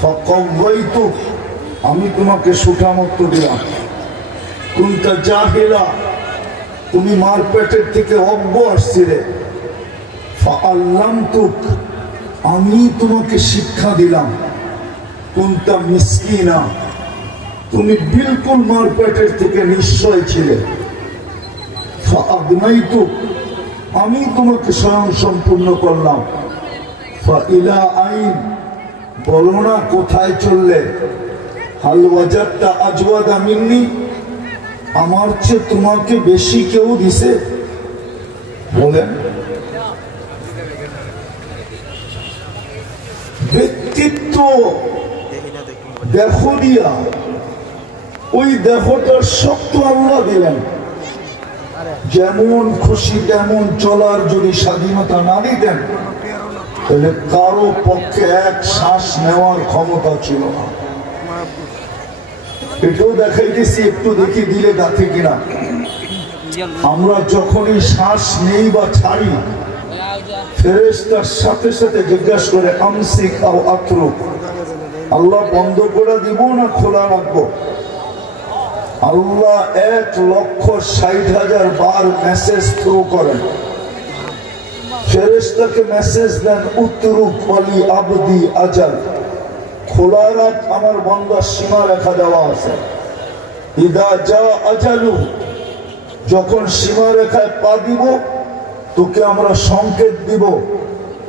ফাকাওয়াইতু, আমি তোমাকে সুঠামত্ব দিলাম। কুনতা জাহিলা, তুমি মারপেটের থেকে অজ্ঞ আসছিলে। ফাআল্লামতুক, আমি তোমাকে শিক্ষা দিলাম। কুনতা মিসকিনা, তুমি বিলকুল মারপেটের থেকে নিশ্চয় ছিলে। ফাআগনাইতুক, আমি তোমাকে স্বয়ং সম্পূর্ণ করলাম। ফাইলা আইন, বলো না কোথায় চললে? হাল ওয়াজাদতা আজওয়াদা মিন্নি, আমার চেয়ে তোমাকে বেশি কেউ দিছে? বলেন, ব্যক্তিত্ব দেখো দিয়া, ওই দেহটার শক্ত আল্লাহ দিলেন। যেমন খুশি তেমন চলার যদি স্বাধীনতা না দিতেন, তাহলে কারো পক্ষে এক শ্বাস নেওয়ার ক্ষমতা ছিল না। এটাও দেখাইতেছি, একটু দেখি দিলে গাছে কিনা। আমরা যখনই শ্বাস নেই বা ছাড়ি, ফেরেশতার সাথে সাথে জিজ্ঞাসা করে আমসিক আও আতরুক, আল্লাহ বন্ধ করে দিব না খোলা রাখবো? আল্লাহ 1,60,000 বার মেসেজ থ্রো করেন। ফেরেশতাকে মেসেজ দেন, উতরুক ওয়ালি আবদি আজাল, খোলা রাখ, আমার বান্দার সীমা রেখা দেওয়া আছে। ইদা যা আজালু, যখন সীমা রেখায় পা দিব, তোকে আমরা সংকেত দিব,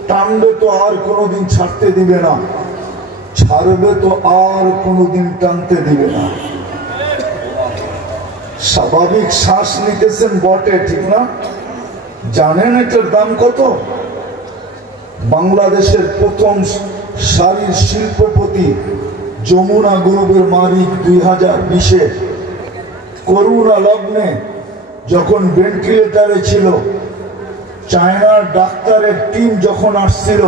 টানবে তো আর কোনোদিন ছাড়তে দিবে না, ছাড়বে তো আর কোনোদিন টানতে দিবে না। স্বাভাবিক শ্বাস নিতেছেন বটে, ঠিক না? জানেন এটার দাম কত? বাংলাদেশের প্রথম সারির শিল্পপতি যমুনা গ্রুপের মালিক 2020-এ করোনা লগ্নে যখন ভেন্টিলেটারে ছিল, চায়নার ডাক্তারের টিম যখন আসছিল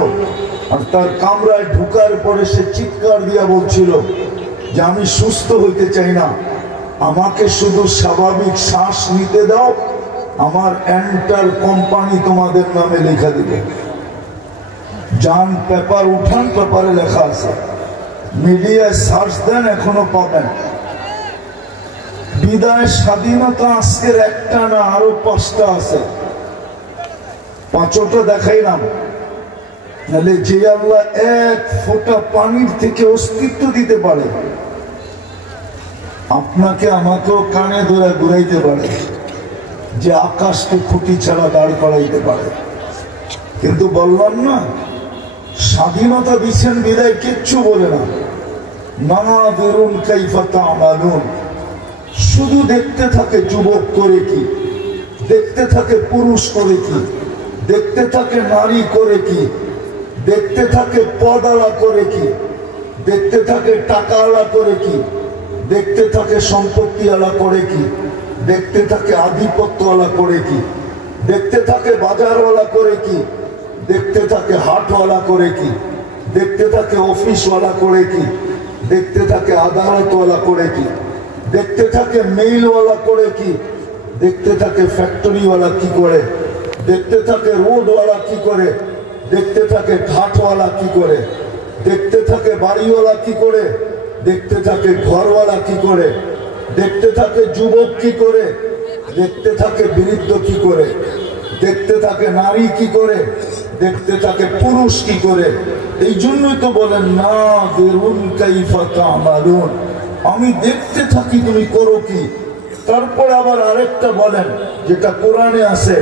আর তার কামরায় ঢুকার পরে সে চিৎকার দিয়া বলছিল যে আমি সুস্থ হইতে চাই না, আমাকে শুধু স্বাভাবিক শ্বাস নিতে দাও, আমার এন্টার কোম্পানি তোমাদের নামে লেখা দিবে। যান পেপার উঠান, পেপারে লেখা আছে, মিডিয়ায় সার্চ দেন, এখনো পাবেন। বিদায় স্বাধীনতা আজকের একটা না, আরো 5টা আছে। 5টা দেখাইলাম। নাহলে যে আল্লাহ 1 ফোঁটা পানির থেকে অস্তিত্ব দিতে পারে, আপনাকে আমাকেও কানে ধরে ঘুরাইতে পারে, যে আকাশকে খুঁটি ছাড়া দাঁড় করাইতে পারে। কিন্তু বললাম না, স্বাধীনতা দিচ্ছেন বিদায় কিচ্ছু বলে না। নাযিরুন কাইফা তা'মালুন, শুধু দেখতে থাকে যুবক করে কি, দেখতে থাকে পুরুষ করে কি, দেখতে থাকে নারী করে কি, দেখতে থাকে পদালা করে কি, দেখতে থাকে টাকাওয়ালা করে কি, দেখতে থাকে সম্পত্তিওয়ালা করে কি, দেখতে থাকে আধিপত্যওয়ালা করে কি, দেখতে থাকে বাজারওয়ালা করে কি, দেখতে থাকে হাটওয়ালা করে কি, দেখতে থাকে অফিসওয়ালা করে কি, দেখতে থাকে আদালতওয়ালা করে কি, দেখতে থাকে মেইলওয়ালা করে কি, দেখতে থাকে ফ্যাক্টরিওয়ালা কি করে, দেখতে থাকে রোডওয়ালা কি করে, দেখতে থাকে ঘাটওয়ালা কি করে, দেখতে থাকে বাড়িওয়ালা কি করে, দেখতে থাকে ঘরওয়ালা কি করে, দেখতে থাকে যুবক কি করে, দেখতে থাকে বৃদ্ধ কি করে, দেখতে থাকে নারী কি করে, দেখতে থাকে পুরুষ কি করে। এই জন্যই তো বলেন নাযিরুন কাইফা তা'মালুন, আমি দেখতে থাকি তুমি করো কি। তারপরে আবার আরেকটা বলেন, যেটা কোরআনে আছে,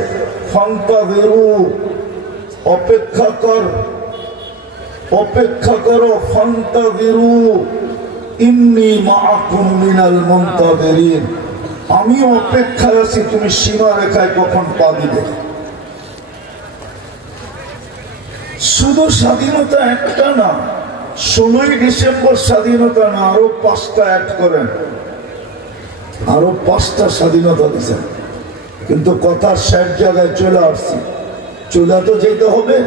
ফান্তাযিরু, অপেক্ষা কর, অপেক্ষা করো, ফান্তাযিরু ইন্নী মাআকুম মিনাল মুনতাযিরিন, আমি অপেক্ষায় আছি, তুমি সীমা রেখায় কখন পা দিবে। শুধু স্বাধীনতা একটা না, 16ই ডিসেম্বর স্বাধীনতা না, আরো 5টা অ্যাড করেন, আরো 5টা স্বাধীনতা দিচ্ছেন। কিন্তু কথার শেষ জায়গায় চলে আসছি, চলে তো যেতে হবে,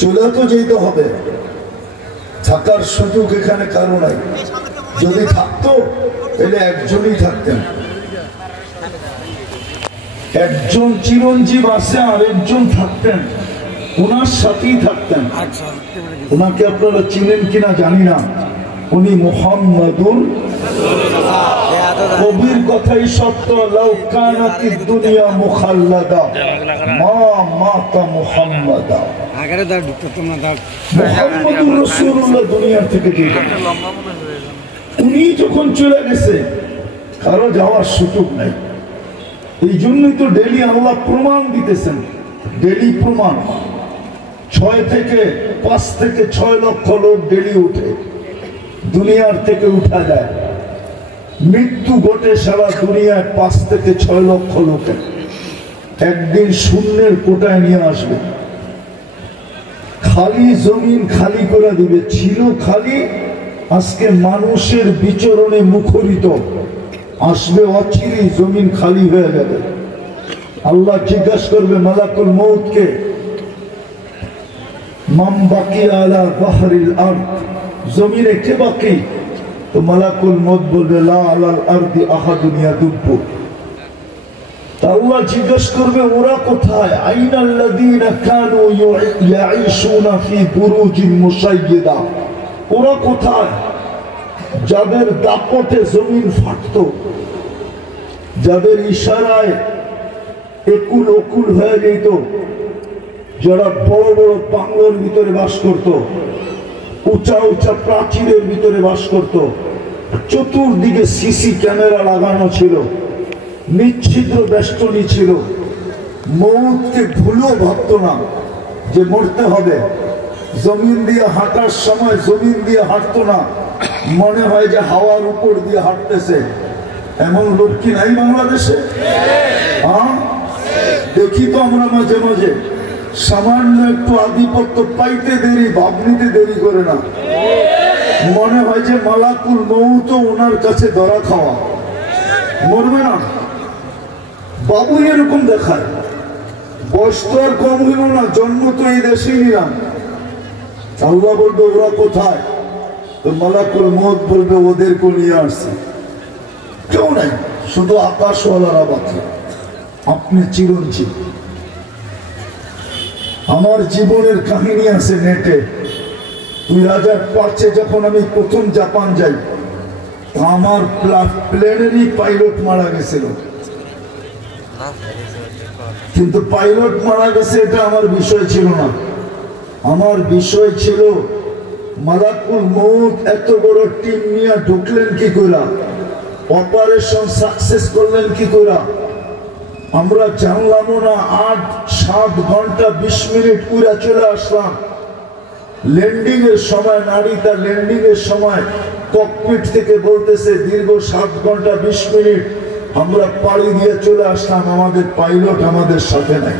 চলে তো যেতে হবে। থাকার সুযোগ এখানে কারো নাই। যদি থাকতো তাহলে একজনই থাকতেন। একজন চিরঞ্জীব আছে, আর একজন থাকতেন, ওনার সাথেই থাকতেন। ওনাকে আপনারা চিনেন কিনা জানি না, উনি মুহাম্মাদুর কবির কথাই সত্য, লাউ কানাতিদ দুনিয়া মুখাল্লাদা মা মাতা মুহাম্মাদা। মুহাম্মাদুর রাসূলুল্লাহ দুনিয়া থেকে গেলেন, উনি যখন চলে গেছে কারো যাওয়ার সুযোগ নাই। এই জন্যই তো ডেলি আল্লাহ প্রমাণ দিতেছেন, ডেলি প্রমাণ। 5 থেকে 6 লক্ষ লোক ডেলি উঠে, দুনিয়ার থেকে উঠা যায়। মৃত্যু ঘটে সারা দুনিয়ায় 5 থেকে 6 লক্ষ লোকের। একদিন শূন্যের কোটায় নিয়ে আসবে, খালি জমিন খালি করে দিবে। ছিল খালি, আজকে মানুষের বিচরণে মুখরিত। আসবে অচিরেই জমিন খালি হয়ে যাবে। আল্লাহ জিজ্ঞাসা করবে মালাকুল মউতকে, মান বাকি আলা বাহরিল আরদ, জমিনে কে বাকি? তো মালাকুল মউত বলবে লা আলাল আরদি আহাদুন ইয়াদুব্বু। আল্লাহ জিজ্ঞাসা করবে ওরা কোথায়? আইনাল্লাযীনা কানু ইয়াঈশুনা ফি বুরুজিন মুশাইয়্যিদা, ওরা কোথায়? যাদের দাপটে জমিন ফাটতো, যাদের ইশারায় একুল ওকুল হয়ে যেত, যারা বড় বড় বাংলোর ভিতরে বাস করত, উঁচা উঁচা প্রাচীরের ভিতরে বাস করত, চতুর্দিকে সিসি ক্যামেরা লাগানো ছিল, নিচ্ছিদ্র বেষ্টনী ছিল, মৌতকে ভুলেও ভাবত না যে মরতে হবে। জমিন দিয়ে হাঁটার সময় জমিন দিয়ে হাঁটতো না, মনে হয় যে হাওয়ার উপর দিয়ে হাঁটতেছে। এমন লোক কি নাই বাংলাদেশে? হ্যাঁ, দেখি তো আমরা মাঝে মাঝে। সামান্য একটু আধিপত্য পাইতে দেরি, ভাব নিতে দেরি করে না, মনে হয় যে মালাকুল মউত ওনার কাছে ধরা খাওয়া, মরবে না। বাবু এরকম দেখায়, বয়স তো আর কম হইল না, জন্ম তো এই দেশেই নিলাম। আল্লাহ বলবে ওরা কোথায়? তো মালাকুল মউত বলবে ওদেরকে নিয়ে আসছে। কেউ নাই, শুধু আকাশওয়ালারা বাকি। আপনি চিরঞ্জীব। আমার জীবনের কাহিনী আছে নেটে। 2005 যখন আমি প্রথম জাপান যাই, আমার প্লেনেরই পাইলট মারা গেছিল। কিন্তু পাইলট মারা গেছে এটা আমার বিষয় ছিল না। আমার বিষয় ছিল মালাকুল মউত এত বড় টিম নিয়ে ঢুকলেন কি করে, অপারেশন সাকসেস করলেন কি করে। আমরা জানলাম না, 7 ঘন্টা 20 মিনিট পুরা চলে আসলাম। ল্যান্ডিং এর সময় নারীটা ল্যান্ডিং এর সময় ককপিট থেকে বলতেছে দীর্ঘ 7 ঘন্টা 20 মিনিট আমরা পাড়ি দিয়ে চলে আসলাম, আমাদের পাইলট আমাদের সাথে নাই।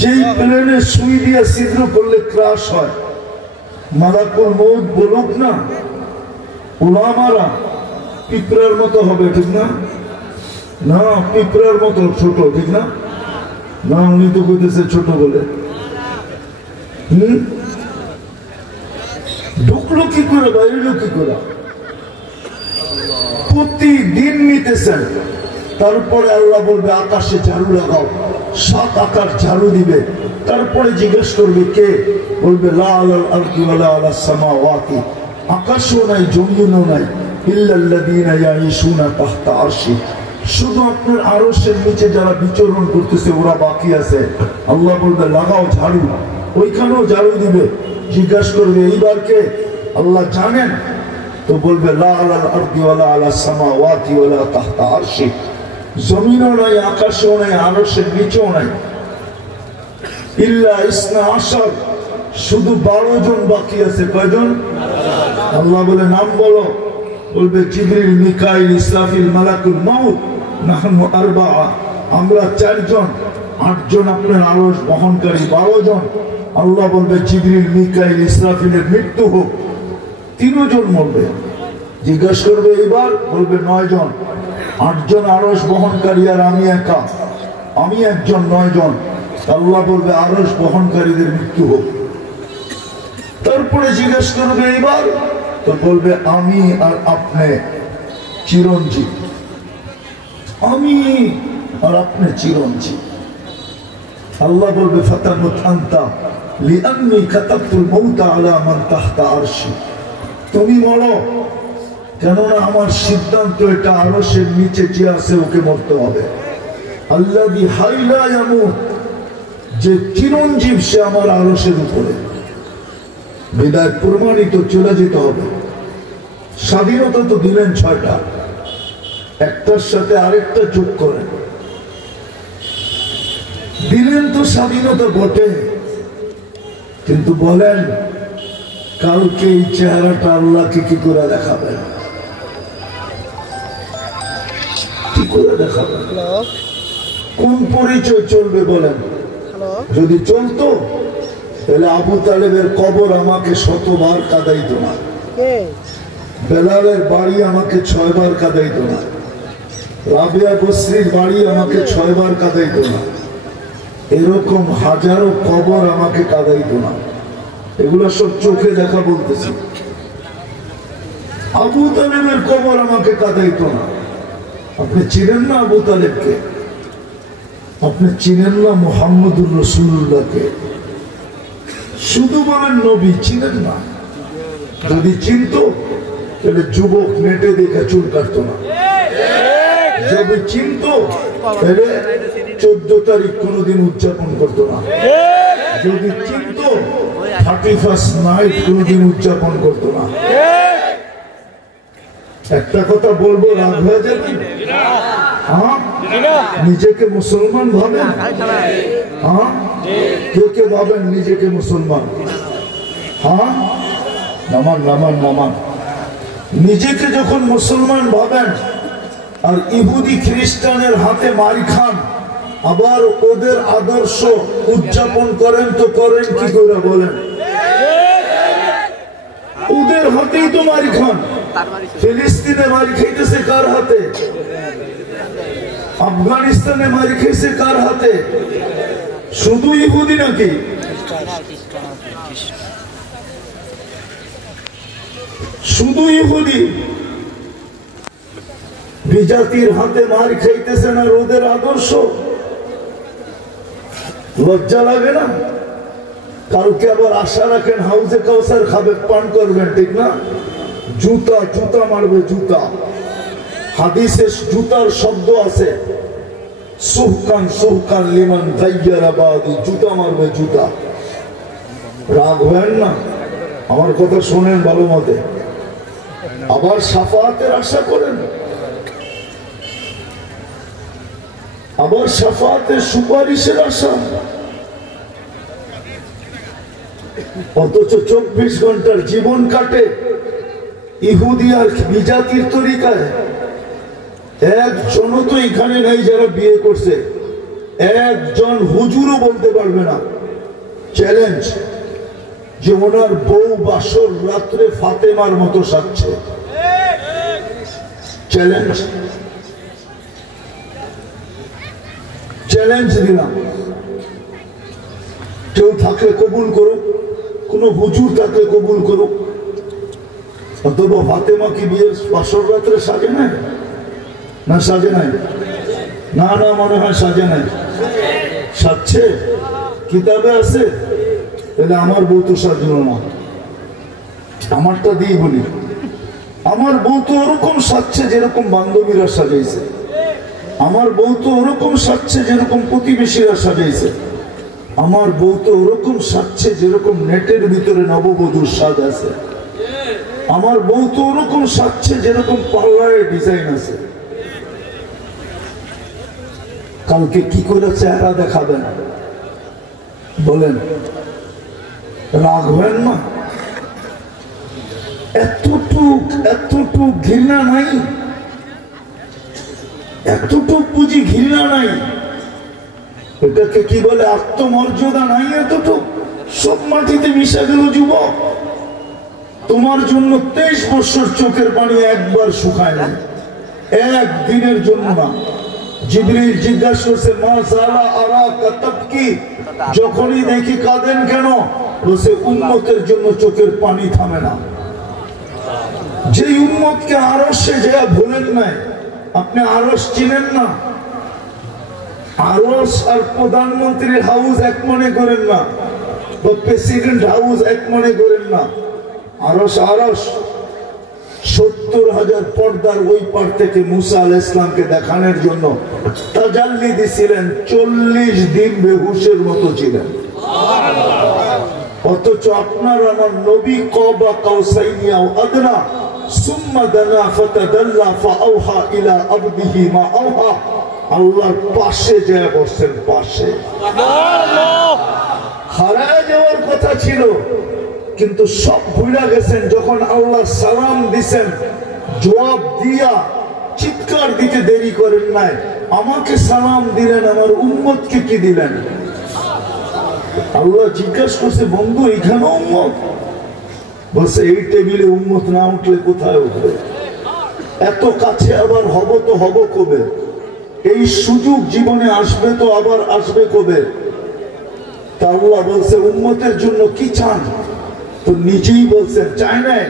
যেই প্লেনে সুই দিয়ে ছিদ্র করলে ক্রাশ হয়, মালাকুল মউত বলুক না, উলামারা পিঁপড়ার মতো হবে, ঠিক না? না, পিঁপড়ার মতো ছোট, ঠিক না? না, উনি তো কইতেছে ছোট বলে। ঢুকলো কি করে, বাইরেলো কি করে? প্রতিদিন নিতেছেন। তারপরে আল্লাহ বলবে আকাশে ঝাড়ু লাগাও, 7 আকাশ ঝাড়ু দিবে। তারপরে জিজ্ঞেস করবে কে? বলবে লা আলাল আরদি ওয়ালা আলাস সামাওয়াতি, আকাশও নাই জমিনও নাই, ইল্লাল্লাযীনা ইয়াঈশুনা তাহতা আরশি, শুধু আপনার আরশের নিচে যারা বিচরণ করতেছে ওরা বাকি আছে। আল্লাহ বলবে লাগাও ঝাড়ু, ওইখানেও ঝাড়ু দিবে। জিজ্ঞাসা করবে এইবার কে? আল্লাহ জানেন। তো বলবে লা আলাল আরদি ওয়ালা আলাস সামাওয়াতি ওয়ালা তাহতা আরশি, জমিনও নাই, আকাশও নাই, আরশের নিচেও নাই। ইল্লা ইসনা আশার, শুধু 12 জন বাকি আছে। কয়জন? আল্লাহ বলে নাম বলো। বলবে জিবরিল, মিকাইল, ইসরাফিল, মালাকুল মউত, নাহনু আরবাআ, আমরা 4 জন, 8 জন আপনার আরশ বহনকারী, 12 জন। আল্লাহ বলবে জিবরিল, মিকাইল, ইসরাফিলের মৃত্যু হোক, 3 জন মরবে। জিজ্ঞাসা করবে এবার, বলবে 9 জন, 8 জন আরশ বহনকারী আর আমি একা, আমি একজন, 9 জন। আল্লাহ বলবে আরশ বহনকারীদের মৃত্যু হোক। তারপরে জিজ্ঞাসা করবে এবার, তো বলবে আমি আর আপনি চিরঞ্জীব, আমি আর আপনি চিরঞ্জীব। আল্লাহ বলবে ফাতামুত আনতা লিআন্নী কাতাবতুল মাউতা আলা মান তাহতা আরশি, তুমি মরো, কেননা আমার সিদ্ধান্ত এটা, আরশের নিচে যে আছে ওকে মরতে হবে। আল্লাযী হাই লা ইয়ামুত, যে চিরঞ্জীব, সে আমার আরশের উপরে। বিদায় প্রমাণিত, চলে যেতে হবে। স্বাধীনতা তো দিলেন 6টা, একটার সাথে আরেকটা যোগ করেন। দিলেন তো স্বাধীনতা বটে, কিন্তু বলেন কালকে এই চেহারাটা আল্লাহকে কি করে দেখাবেন? কি করে দেখাবেন? কোন পরিচয় চলবে বলেন? যদি চলতো তাহলে আবু তালেবের কবর আমাকে 100বার কাঁদাইতো না, বেলালের বাড়ি আমাকে 6 বার কাঁদাইতো না, রাবিয়া বসরির বাড়ি আমাকে 6 বার কাঁদাইতো না, এরকম হাজারো কবর আমাকে কাঁদাইতো না। এগুলো সব চোখে দেখা বলতেছি। আবু তালেবের কবর আমাকে কাঁদাইতো না। আপনি চিনেন না আবু তালেবকে? আপনি চিনেন না মুহাম্মদুর রাসূলুল্লাহকে? শুধু বলেন নবী, চিনেন না। যদি চিনতো তাহলে যুবক নেটে দেখে চুল কাটতো না। যদি চিনতো তাহলে 14 তারিখ কোনোদিন উদযাপন করতো না। যদি চিনতো 31st নাইট কোনোদিন উদযাপন করতো না। একটা কথা বলবো, রাগ হয়ে যাবে? হ্যাঁ, নিজেকে মুসলমান ভাবেন? হ্যাঁ, কে ভাবেন নিজেকে মুসলমান? হ্যাঁ, নামান নামান নামান। নিজেকে যখন মুসলমান ভাবেন আর ইহুদি খ্রিস্টানের হাতে মারি খান, আবার ওদের আদর্শ উদযাপন করেন, তো করেন কি করে বলেন? ওদের হাতেই তো মারি খান। ফিলিস্তিনে মারি খাইতেছে কার হাতে? আফগানিস্তানে মারি খাইছে কার হাতে? শুধু ইহুদি নাকি? শুধু ইহুদি? বিজাতির হাতে মার খাইতেছে না ওদের আদর্শ? লজ্জা লাগে না? কালকে আবার আশা রাখেন হাউজে কাউসার খাবে, পান করবেন, ঠিক না? জুতা জুতা মারবে, জুতা। হাদিসে জুতার শব্দ আছে, সুহকান সুহকান লিমান গায়্যারা বাদি, জুতা মারবে, জুতা। রাগ হয় না? আমার কথা শোনেন ভালো মতে। আবার শাফাআতের আশা করেন, আবার শাফাআতের সুপারিশের আশা। অথচ 24 ঘন্টার জীবন কাটে ইহুদি আর বিজাতির তরিকায়। একজনও তো এখানে নাই যারা বিয়ে করছে, একজন হুজুরও বলতে পারবে না। চ্যালেঞ্জ, যে ওনার বউ বাসর রাত্রে ফাতেমার মতো সাজছে। চ্যালেঞ্জ, চ্যালেঞ্জ দিলাম। কেউ থাকলে কবুল করুক, কোন হুজুর থাকলে কবুল করুক। অথবা ফাতেমা কি বিয়ের বাসর রাত্রে সাজে নাই? না সাজে নাই? না না, মনে হয় সাজে নাই। সাজছে, কিতাবে আছে। তাহলে আমার বউ তো সাজলো না। আমারটা দিয়ে বলি, আমার বউ তো ওরকম সাজছে যেরকম বান্ধবীরা সাজাইছে। আমার বউ তো ওরকম সাজছে যেরকম প্রতিবেশীরা সাজাইছে। আমার বউ তো ওরকম সাজছে যেরকম নেটের ভিতরে নববধূর সাজ আছে। আমার বউ তো ওরকম সাজছে যেরকম পার্লারের ডিজাইন আছে। কালকে কি করে চেহারা দেখাবেন বলেন? রাগ হয় না? এতটুক ঘৃণা নাই, এতটুক বুঝি ঘৃণা নাই? এটাকে কি বলে? আত্মমর্যাদা নাই এতটুক? সব মাটিতে মিশা গেল যুবক। তোমার জন্য 23 বছর চোখের পানি একবার শুকায় না, একদিনের জন্য না। জিবরিল জিজ্ঞাসা করছে, মা সালা আরাকা তাবকি, যখনই দেখি কাঁদেন কেন? বলছে উম্মতের জন্য চোখের পানি থামে না। যে উম্মতকে আরশে যা ভুলেন নাই, আপনি আরশ চিনেন না? আরস আর প্রধানমন্ত্রীর হাউস এক মনে করেন না, বা প্রেসিডেন্ট হাউস এক মনে করেন না। আরস আরস 70,000 পর্দার ওই পার থেকে মুসা আলাইহিস সালামকে দেখানোর জন্য তাজাল্লি দিছিলেন। 40 দিন বেহুশের মতো ছিলেন। অথচ আপনার আমার নবী কবা কাউসাইনি আও আদনা সুম্মা দানা ফাতাদাল্লা ফাআওহা ইলা আবদিহি মা আওহা, আল্লাহর পাশে যায় বসেন। পাশে হারায় যাওয়ার কথা ছিল, কিন্তু সব ভুলে গেছেন। যখন আল্লাহ সালাম দিছেন, জবাব দিয়া চিৎকার দিতে দেরি করেন নাই। আমাকে সালাম দিলেন, আমার উম্মতকে কি দিলেন? আল্লাহ জিজ্ঞাসা করছে, বন্ধু এখানে উম্মত? বলছে এই টেবিলে উম্মত না উঠলে কোথায় উঠবে? এত কাছে আবার হব তো হব কবে? এই সুযোগ জীবনে আসবে তো আবার আসবে কবে? তা আল্লাহ বলছে উম্মতের জন্য কি চান? তো নিজেই বলছেন চাই নাই,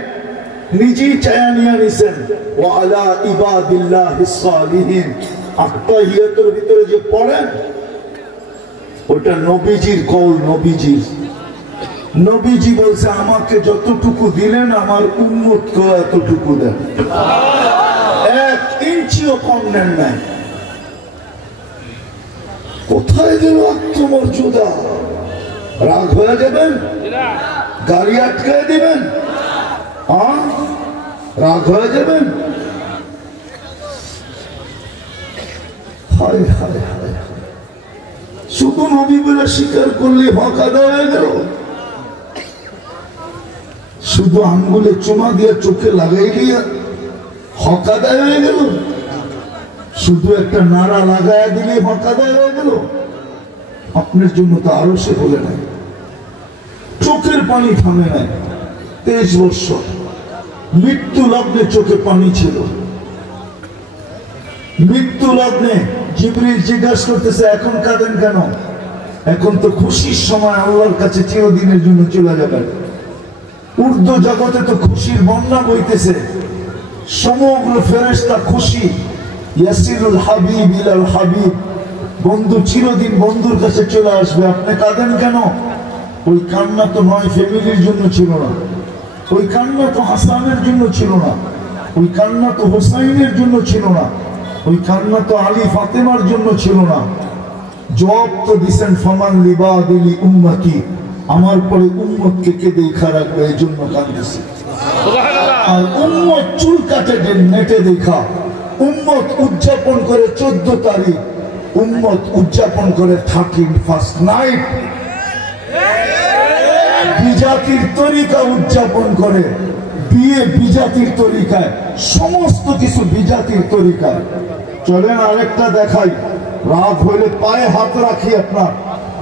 নিজেই চায়া নিয়ে নিছেন। ওয়া আলা ইবাদিল্লাহিস সালিহিন, আত্তাহিয়াতুর ভিতরে যে পড়েন ওটা নবীজির কওল। নবীজি বলছে আমাকে যতটুকু দিলেন আমার উম্মতকে এতটুকু দেন, 1 ইঞ্চিও কম নেন নাই। কোথায় গেল আত্মমর্যাদা? রাগ হয়ে যাবেন? গাড়ি আটকায় দিবেন? রাগ হয়ে যাবেন? হায় হায় হায়, শুধু নবী বলে স্বীকার করলে হক আদায় হয়ে গেল। শুধু আঙ্গুলে চুমা দিয়ে চোখে লাগাই দিয়ে হক আদায় হয়ে গেল। শুধু একটা নাড়া লাগায় দিলে হক আদায় হয়ে গেল। আপনার জন্য তো আরো সে বলে নাই, চোখের পানি থামে নাই। 23 বছর মৃত্যু লগ্নে চোখে পানি ছিল। মৃত্যু লগ্নে জিবরিল জিজ্ঞাসা করতেছে এখন কাঁদেন কেন? এখন তো খুশির সময়, আল্লাহর কাছে চিরদিনের জন্য চলে যাবেন। উর্দু জগতে তো খুশির বন্যা বইতেছে, সমগ্র ফেরেশতা খুশি। ইয়াসিরুল হাবিব ইলাল হাবিব, বন্ধু চিরদিন বন্ধুর কাছে চলে আসবে। আপনি কাঁদেন কেন? ওই কান্না তো নয় ফ্যামিলির জন্য ছিল না, ওই কান্না তো হাসানের জন্য ছিল না, ওই কান্না তো হোসাইনের জন্য ছিল না, ওই কান্না তো আলী ফাতেমার জন্য ছিল না। জবাব তো দিছেন ফামান লিবাদিলি উম্মতি, আমার পরে উম্মতকে কে দেখা রাখবে, এই জন্য কাঁদতেছে। আর উম্মত চুল কাটে নেটে দেখা, উম্মত উদযাপন করে 14 তারিখ, উম্মত উদযাপন করে 31st নাইট। বিজাতির তরিকা উদযাপন করে, বিয়ে বিজাতির তরিকায়, সমস্ত কিছু বিজাতির তরিকায়। চলেন আরেকটা দেখাই। রাগ হইলে পায়ে হাত রাখি, আপনার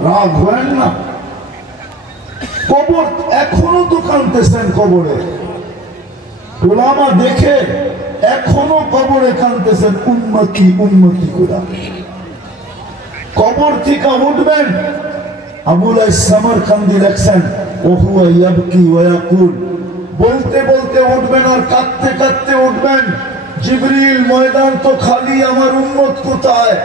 রাগ হয়েন না। কবর এখনো তো কাঁদতেছেন, কবরে ওলামা দেখে এখনো কবরে কাঁদতেছেন, উম্মতি উম্মতি করে। কবর থেকে উঠবেন, আবুল সামারকান্দি লেখছেন ওহুয়া ইয়াবকি ওয়া ইয়াকুল, বলতে বলতে উঠবেন আর কাঁদতে কাঁদতে উঠবেন। জিবরিল ময়দান তো খালি, আমার উম্মত কোথায়?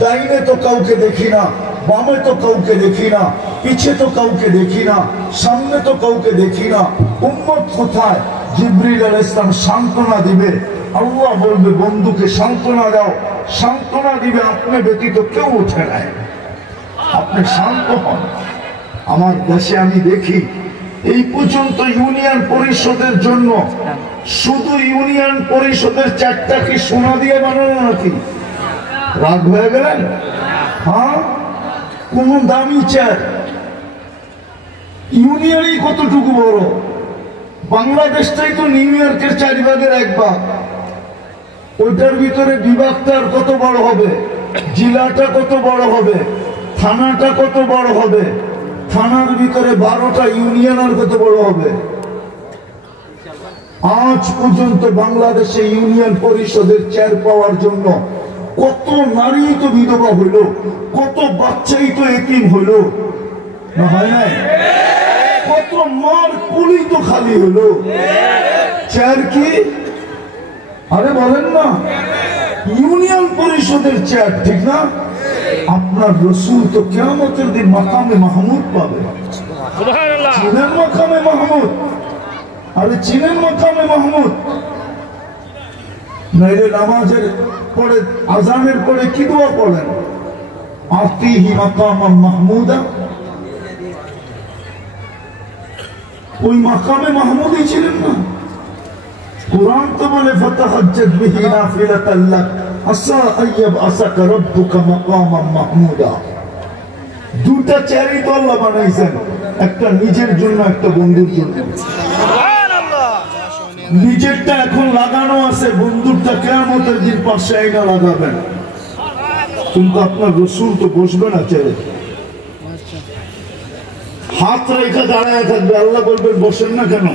ডাইনে তো কাউকে দেখি না, বামে তো কাউকে দেখি না, পিছে তো কাউকে দেখি না, সামনে তো কাউকে দেখি না, উম্মত কোথায়? জিবরিল আলাইহিস সালাম সান্ত্বনা দিবে। আল্লাহ বলবে বন্ধুকে সান্ত্বনা দাও। সান্ত্বনা দিবে আপনি ব্যতীত কেউ উঠে নাই, আপনি শান্ত হন। আমার দেশে আমি দেখি এই পর্যন্ত ইউনিয়ন পরিষদের জন্য, শুধু ইউনিয়ন পরিষদের 4টা কি সোনা দিয়ে বানানো নাকি? রাগ হয়ে গেলেন? হ্যাঁ, কোন দামি চেয়ার? ইউনিয়নই কতটুকু বড়? বাংলাদেশটাই তো নিউ ইয়র্কের 4 ভাগের 1 ভাগ। ওইটার ভিতরে বিভাগটা কত বড় হবে, জেলাটা কত বড় হবে, থানাটা কত বড় হবে, থানার ভিতরে 12টা ইউনিয়ন আর কত বড় হবে? আজ পর্যন্ত বাংলাদেশে ইউনিয়ন পরিষদের চেয়ার পাওয়ার জন্য কত নারী তো বিধবা হইল, কত বাচ্চাই তো এতিম হইল, না হয় নাই? কত মার কুলি তো খালি হলো। চেয়ার কি? আরে বলেন না, ইউনিয়ন পরিষদের চেয়ার, ঠিক না? আপনার রসুল তো কিয়ামতের দিন মাকামে মাহমুদ পাবে। চিনেন মাকামে মাহমুদ? আরে চিনেন মাকামে মাহমুদ? নাইলে নামাজের পরে আজানের পরে কি দোয়া পড়েন? আতিহি মাকামান মাহমুদা। ওই মাকামে মাহমুদই ছিলেন না? কুরআন তো বলে ফাতাহাজ্জাত বিহি নাফিলাতান লাক আসা আইয়াব আসাকা রাব্বুকা মাকামান মাহমুদা। দুটা চেয়ারই তো আল্লাহ বানাইছেন, একটা নিজের জন্য, একটা বন্ধুর জন্য। নিজেরটা এখন লাগানো আছে, বন্ধুরটা কিয়ামতের দিন পাশে আইনা লাগাবেন। কিন্তু আপনার রসুল তো বসবে না চেয়ারে, হাত রেখে দাঁড়ায় থাকবে। আল্লাহ বলবেন বসেন না কেন?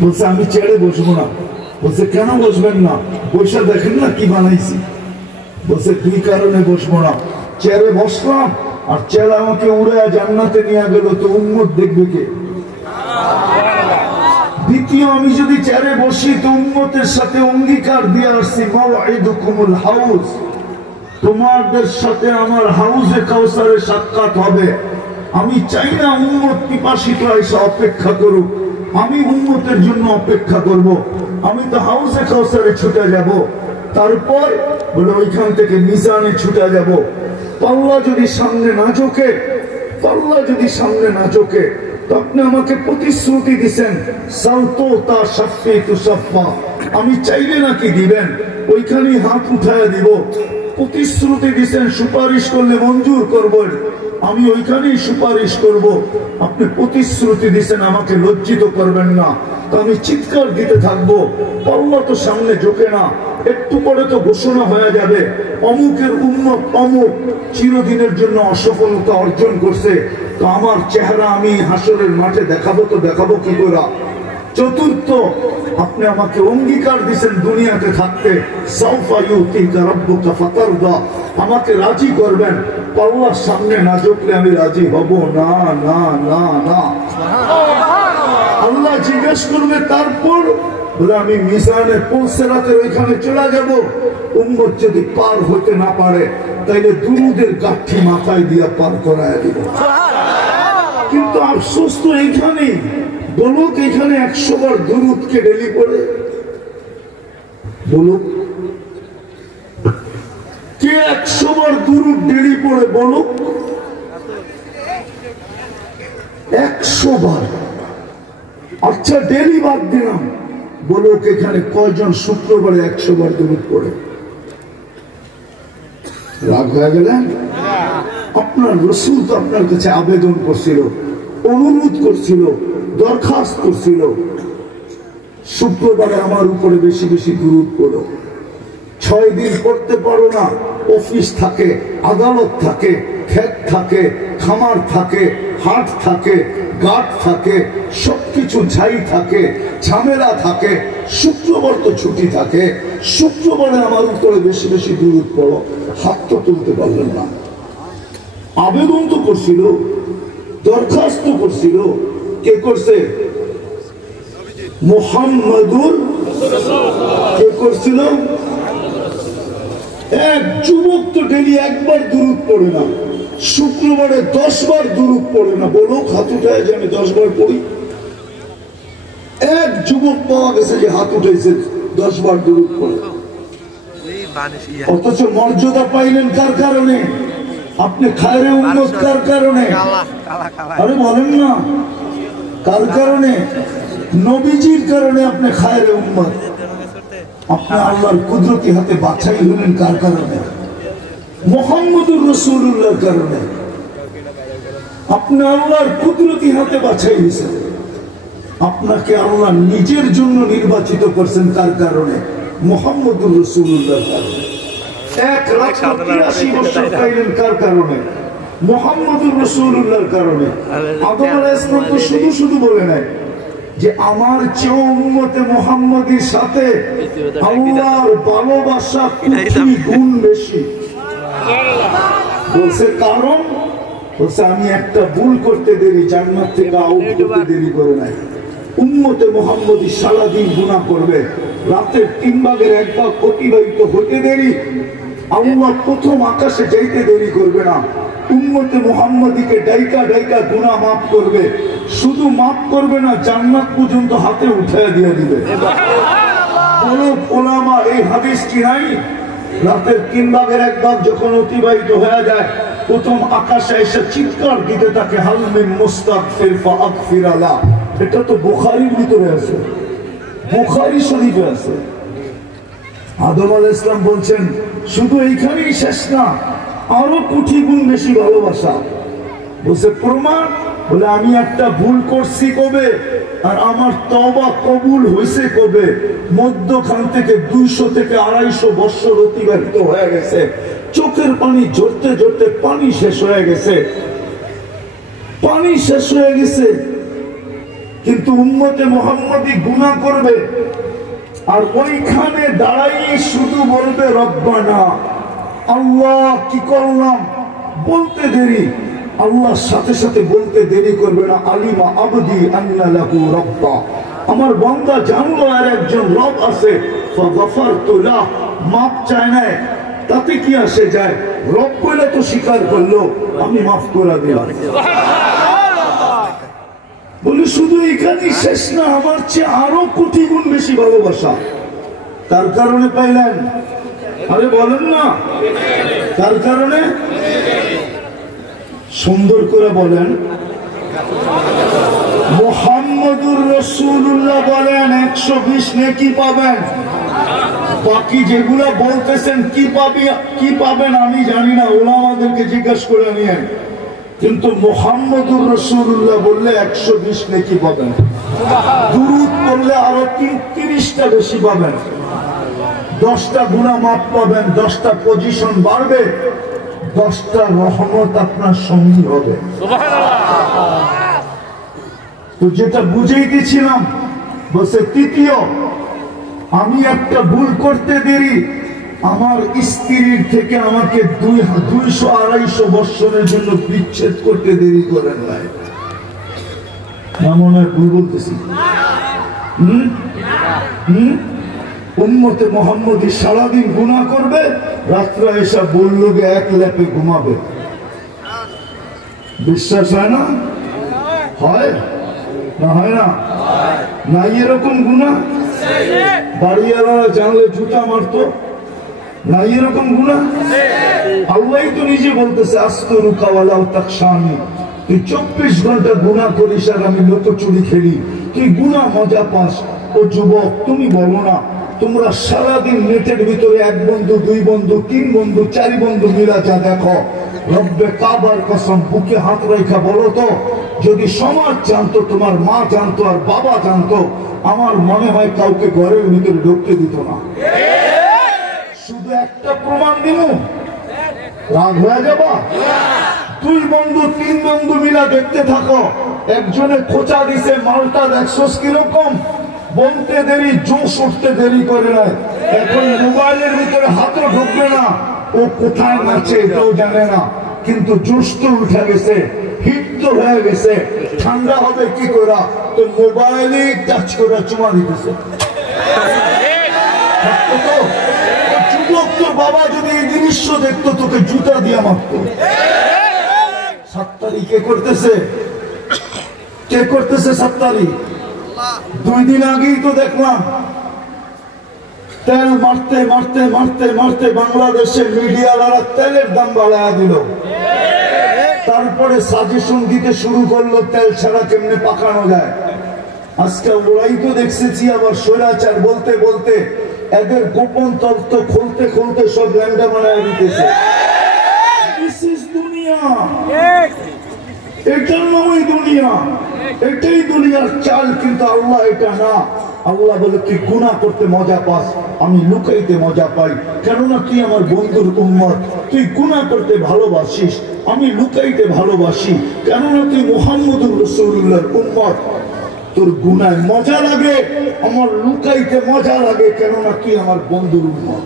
বলছে আমি চেয়ারে বসবো না। বলছে কেন বসবেন না? বসে দেখেন না কি বানাইছি। বলছে দুই কারণে বসবো না। চেয়ারে বসলাম আর চেয়ার আমাকে উড়ে জান্নাতে নিয়ে গেল, তো উম্মত দেখবে কে? দ্বিতীয়, আমি যদি চেয়ারে বসি তো উম্মতের সাথে অঙ্গীকার দিয়ে আসছি, মাওঈদুকুমুল হাউজ, তোমাদের সাথে আমার হাউজে কাউসারে সাক্ষাৎ হবে। আমি চাই না উম্মত পিপাসিত এসে অপেক্ষা করুক, আমি উম্মতের জন্য অপেক্ষা করব। আমি তো হাউজে কাউসারে ছুটে যাব, তারপর বলে ওইখান থেকে মিজানে ছুটে যাব। পাল্লা যদি সামনে না ঝোঁকে, পাল্লা যদি সামনে না ঝোঁকে, তো আপনি আমাকে প্রতিশ্রুতি দিচ্ছেন সালতো তা সাফে তু সাফা, আমি চাইলে নাকি দিবেন, ওইখানেই হাত উঠায় দিব। প্রতিশ্রুতি দিচ্ছেন সুপারিশ করলে মঞ্জুর করবেন, আমি ওইখানেই সুপারিশ করব। আপনি প্রতিশ্রুতি দিচ্ছেন আমাকে লজ্জিত করবেন না, তো আমি চিৎকার দিতে থাকবো। পাল্লা তো সামনে ঝোঁকে না, একটু পরে তো ঘোষণা হয়ে যাবে অমুকের উম্মত অমুক চিরদিনের জন্য অসফলতা অর্জন করছে। তো আমার চেহারা আমি হাসরের মাঠে দেখাবো, তো দেখাবো কি করে? চতুর্থ, আপনি আমাকে অঙ্গীকার দিয়েছেন দুনিয়াতে থাকতে, সাউফা ইউতিকা রাব্বুকা ফাতারদা, আমাকে রাজি করবেন। পাল্লার সামনে না ঝুঁকলে আমি রাজি হব না, না, না, না। আল্লাহ জিজ্ঞেস করবে তারপর, বলে আমি মিজানে পুলসিরাতের ওইখানে চলে যাব। উম্মত যদি পার হতে না পারে তাইলে দুরুদের গাঠি মাথায় দিয়া পার করায় দিব। কিন্তু আফসোস তো এইখানে, বলুক এখানে 100 বার দুরুদকে ডেলি পড়ে? বলুক কে 100 বার দুরুদ ডেলি পড়ে? বলুক 100 বার। আচ্ছা ডেলি বাদ দিলাম, বলুক এখানে কয়জন শুক্রবারে 100 বার দুরুদ পড়ে? রাগ হয়ে গেলেন? আপনার রসুল তো আপনার কাছে আবেদন করছিল, অনুরোধ করছিল, দরখাস্ত করছিল, শুক্রবারে আমার উপরে বেশি বেশি দুরূদ পড়ো। 6 দিন পড়তে পারো না, অফিস থাকে, আদালত থাকে, ক্ষেত থাকে, খামার থাকে, হাট থাকে, গাট থাকে, সবকিছু ঝাই থাকে, ঝামেলা থাকে, শুক্রবার তো ছুটি থাকে, শুক্রবারে আমার উপরে বেশি বেশি দুরূদ পড়ো। হাত তো তুলতে পারলেন না। আবেদন তো করছিল, দরখাস্ত করছিল, কে করছে? মুহাম্মাদুর। কে করছিল? এক যুবক তো ডেলি একবার দুরূদ পড়ে না, শুক্রবারে 10 বার দুরূদ পড়ে না। বলো হাত উঠায় যে আমি 10 বার পড়ি? এক যুবক পাওয়া গেছে যে হাত উঠেছে 10 বার দুরূদ পড়ে। অথচ মর্যাদা পাইলেন কার কারণে? আপনি খায়রে উম্মত কার কারণে? আরে বলেন না, কার কারণে? নবীজির কারণে আপনি খায়রে উম্মত। আপনি আল্লাহর কুদরতি হাতে বাছাই হলেন কার কারণে? মুহাম্মদুর রাসূলুল্লাহর কারণে। আপনি আল্লাহর কুদরতি হাতে বাছাই হয়েছেন। আপনাকে আল্লাহ নিজের জন্য নির্বাচিত করছেন কার কারণে? মুহাম্মদুর রাসূলুল্লাহর কারণে। 1,83 বছর পাইলেন কার কারণে? মুহাম্মদুর রাসূলুল্লাহর কারণে। আদম আলাইহিস সালাম তো শুধু শুধু বলে নাই যে আমার চেয়ে উম্মতে মুহাম্মদীর সাথে আল্লাহর ভালোবাসা কোটি গুণ বেশি। বলছে কারণ, বলছে আমি একটা ভুল করতে দেরি, জান্নাত থেকে আউট করতে দেরি করে নাই। উম্মতে মুহাম্মদী সারাদিন গুনাহ করবে, রাতের 3 ভাগের 1 ভাগ অতিবাহিত হতে দেরি, আল্লাহ প্রথম আকাশে যাইতে দেরি করবে না, উম্মতে মুহাম্মাদীকে ডাইকা ডাইকা গুনাহ মাফ করবে। শুধু মাফ করবে না, জান্নাত পর্যন্ত হাতে উঠায় দিয়ে দিবে। বলো ওলামা, এই হাদিস কি নাই? রাতের 3 ভাগের 1 ভাগ যখন অতিবাহিত হয়ে যায়, প্রথম আকাশে এসে চিৎকার দিতে থাকে, হাল মিন মুস্তাগফির ফাগফির আলা। এটা তো বুখারীর ভিতরে আছে, বুখারী শরীফে আছে। আদম আলাইহিস সালাম বলছেন শুধু এইখানেই শেষ না, আরো কোটি গুণ বেশি ভালোবাসা। বলছে প্রমাণ? বলে আমি একটা ভুল করছি কবে, আর আমার তওবা কবুল হয়েছে কবে। মধ্যখান থেকে 200 থেকে 250 বছর অতিবাহিত হয়ে গেছে, চোখের পানি ঝরতে ঝরতে পানি শেষ হয়ে গেছে, পানি শেষ হয়ে গেছে। কিন্তু উম্মতে মুহাম্মাদী গুনাহ করবে, আর ওইখানে দাঁড়াইয়ে শুধু বলবে রব্বানা, আল্লাহ কি করলাম বলতে দেরি, আল্লাহর সাথে সাথে বলতে দেরি করবে না। আলিমা আবদি আন্না লাহু রাব্বা, আমার বান্দা জানলো আর একজন রব আছে, ফাগফারতু লাহ, মাফ চায় না, তাতে কি আসে যায়? রব বলে তো স্বীকার করলো, আমি মাফ করে দিলাম। বলি শুধু এখানেই শেষ না, আমার চেয়ে আরো কোটি গুণ বেশি ভালোবাসা। তার কারণে পাইলেন? আরে বলেন না, তার কারণে সুন্দর করে বলেন মুহাম্মদুর রাসূলুল্লাহ বলেন 120 নেকি পাবেন। বাকি যেগুলা বলতেছেন কি পাবেন আমি জানি না, ওলামাদেরকে জিজ্ঞাসা করে নিয়েন। কিন্তু মুহাম্মদুর রাসূলুল্লাহ বললে 120 নেকি পাবেন, দুরূদ পড়লে আরো 30টা বেশি পাবেন, 10টা গুনাহ মাফ পাবেন, 10টা পজিশন বাড়বে, 10টা রহমত আপনার সঙ্গী হবে। তো যেটা বুঝাইতেছিলাম, বলছে তৃতীয়, আমি একটা ভুল করতে দেরি, আমার স্ত্রীর থেকে আমাকে 200-250 বছরের জন্য বিচ্ছেদ করতে দেরি করেন নাই। মনে হয় ভুল বলতেছি? উম্মতে মুহাম্মাদী সারাদিন গুনাহ করবে, রাত্রে এসে বললো যে 1 ল্যাপে ঘুমাবে। বিশ্বাস হয় না? হয় না? হয় না? নাই এরকম গুনাহ? বাড়িওয়ালারা জানলে জুতা মারতো, নাই এরকম গুনাহ? আল্লাহই তো নিজে বলতেছে আস্তুরুকা ওয়ালাউ তাকশানি, তুই 24 ঘন্টা গুনাহ করিস আর আমি লুকোচুরি খেলি, তুই গুনাহ মজা পাস। ও যুবক, তুমি বলো না, তোমরা সারাদিন নেটের ভিতরে 1 বন্ধু 2 বন্ধু 3 বন্ধু 4 বন্ধু মিলা যা দেখো, রব্বে কাবার কসম বুকে হাত রেখা বলো তো, যদি সমাজ জানতো, তোমার মা জানতো আর বাবা জানতো, আমার মনে হয় কাউকে ঘরের ভিতরে ঢুকতে দিত না। শুধু একটা প্রমাণ দিব, রাগ হয়ে যাবা? 2 বন্ধু 3 বন্ধু মিলা দেখতে থাকো, একজনে খোঁচা দিছে, মালটা দেখছোস কিরকম, বলতে দেরি, জোশ উঠতে দেরি করে না। এখন মোবাইলের ভিতরে হাতও ঢুকবে না, ও কোথায় নাচে এটাও জানে না, কিন্তু জোশ তো উঠে গেছে, হিট তো হয়ে গেছে, ঠান্ডা হবে কি করে? তো মোবাইলে টাচ করে চুমা দিতেছে। যুবক, তোর বাবা যদি এই দৃশ্য দেখতো, তোকে জুতা দিয়ে মারতো। 7 তারিখ কে করতেছে? কে করতেছে 7 তারিখ? 2 দিন আগেই তো দেখলাম তেল মারতে মারতে মারতে মারতে বাংলাদেশের মিডিয়াওয়ালা তেলের দাম বাড়ায় দিল। তারপরে সাজেশন দিতে শুরু করলো তেল ছাড়া কেমনে পাকানো যায়। আজকে ওরাই তো দেখতেছি আবার স্বৈরাচার বলতে বলতে এদের গোপন তথ্য খুলতে খুলতে সব ল্যান্ডা বানায় দিতেছে। দুনিয়া, এটার নামই দুনিয়া, এটাই দুনিয়ার চাল। কিন্তু আল্লাহ এটা না। আল্লাহ বলে তুই গুনাহ করতে মজা পাস, আমি লুকাইতে মজা পাই। কেননা তুই আমার বন্ধুর উম্মত, তুই গুনাহ করতে ভালোবাসিস, আমি লুকাইতে ভালোবাসি। কেননা তুই মুহাম্মদুর রাসূলুল্লাহর উম্মত, তোর গুনায় মজা লাগে, আমার লুকাইতে মজা লাগে। কেননা তুই আমার বন্ধুর উম্মত।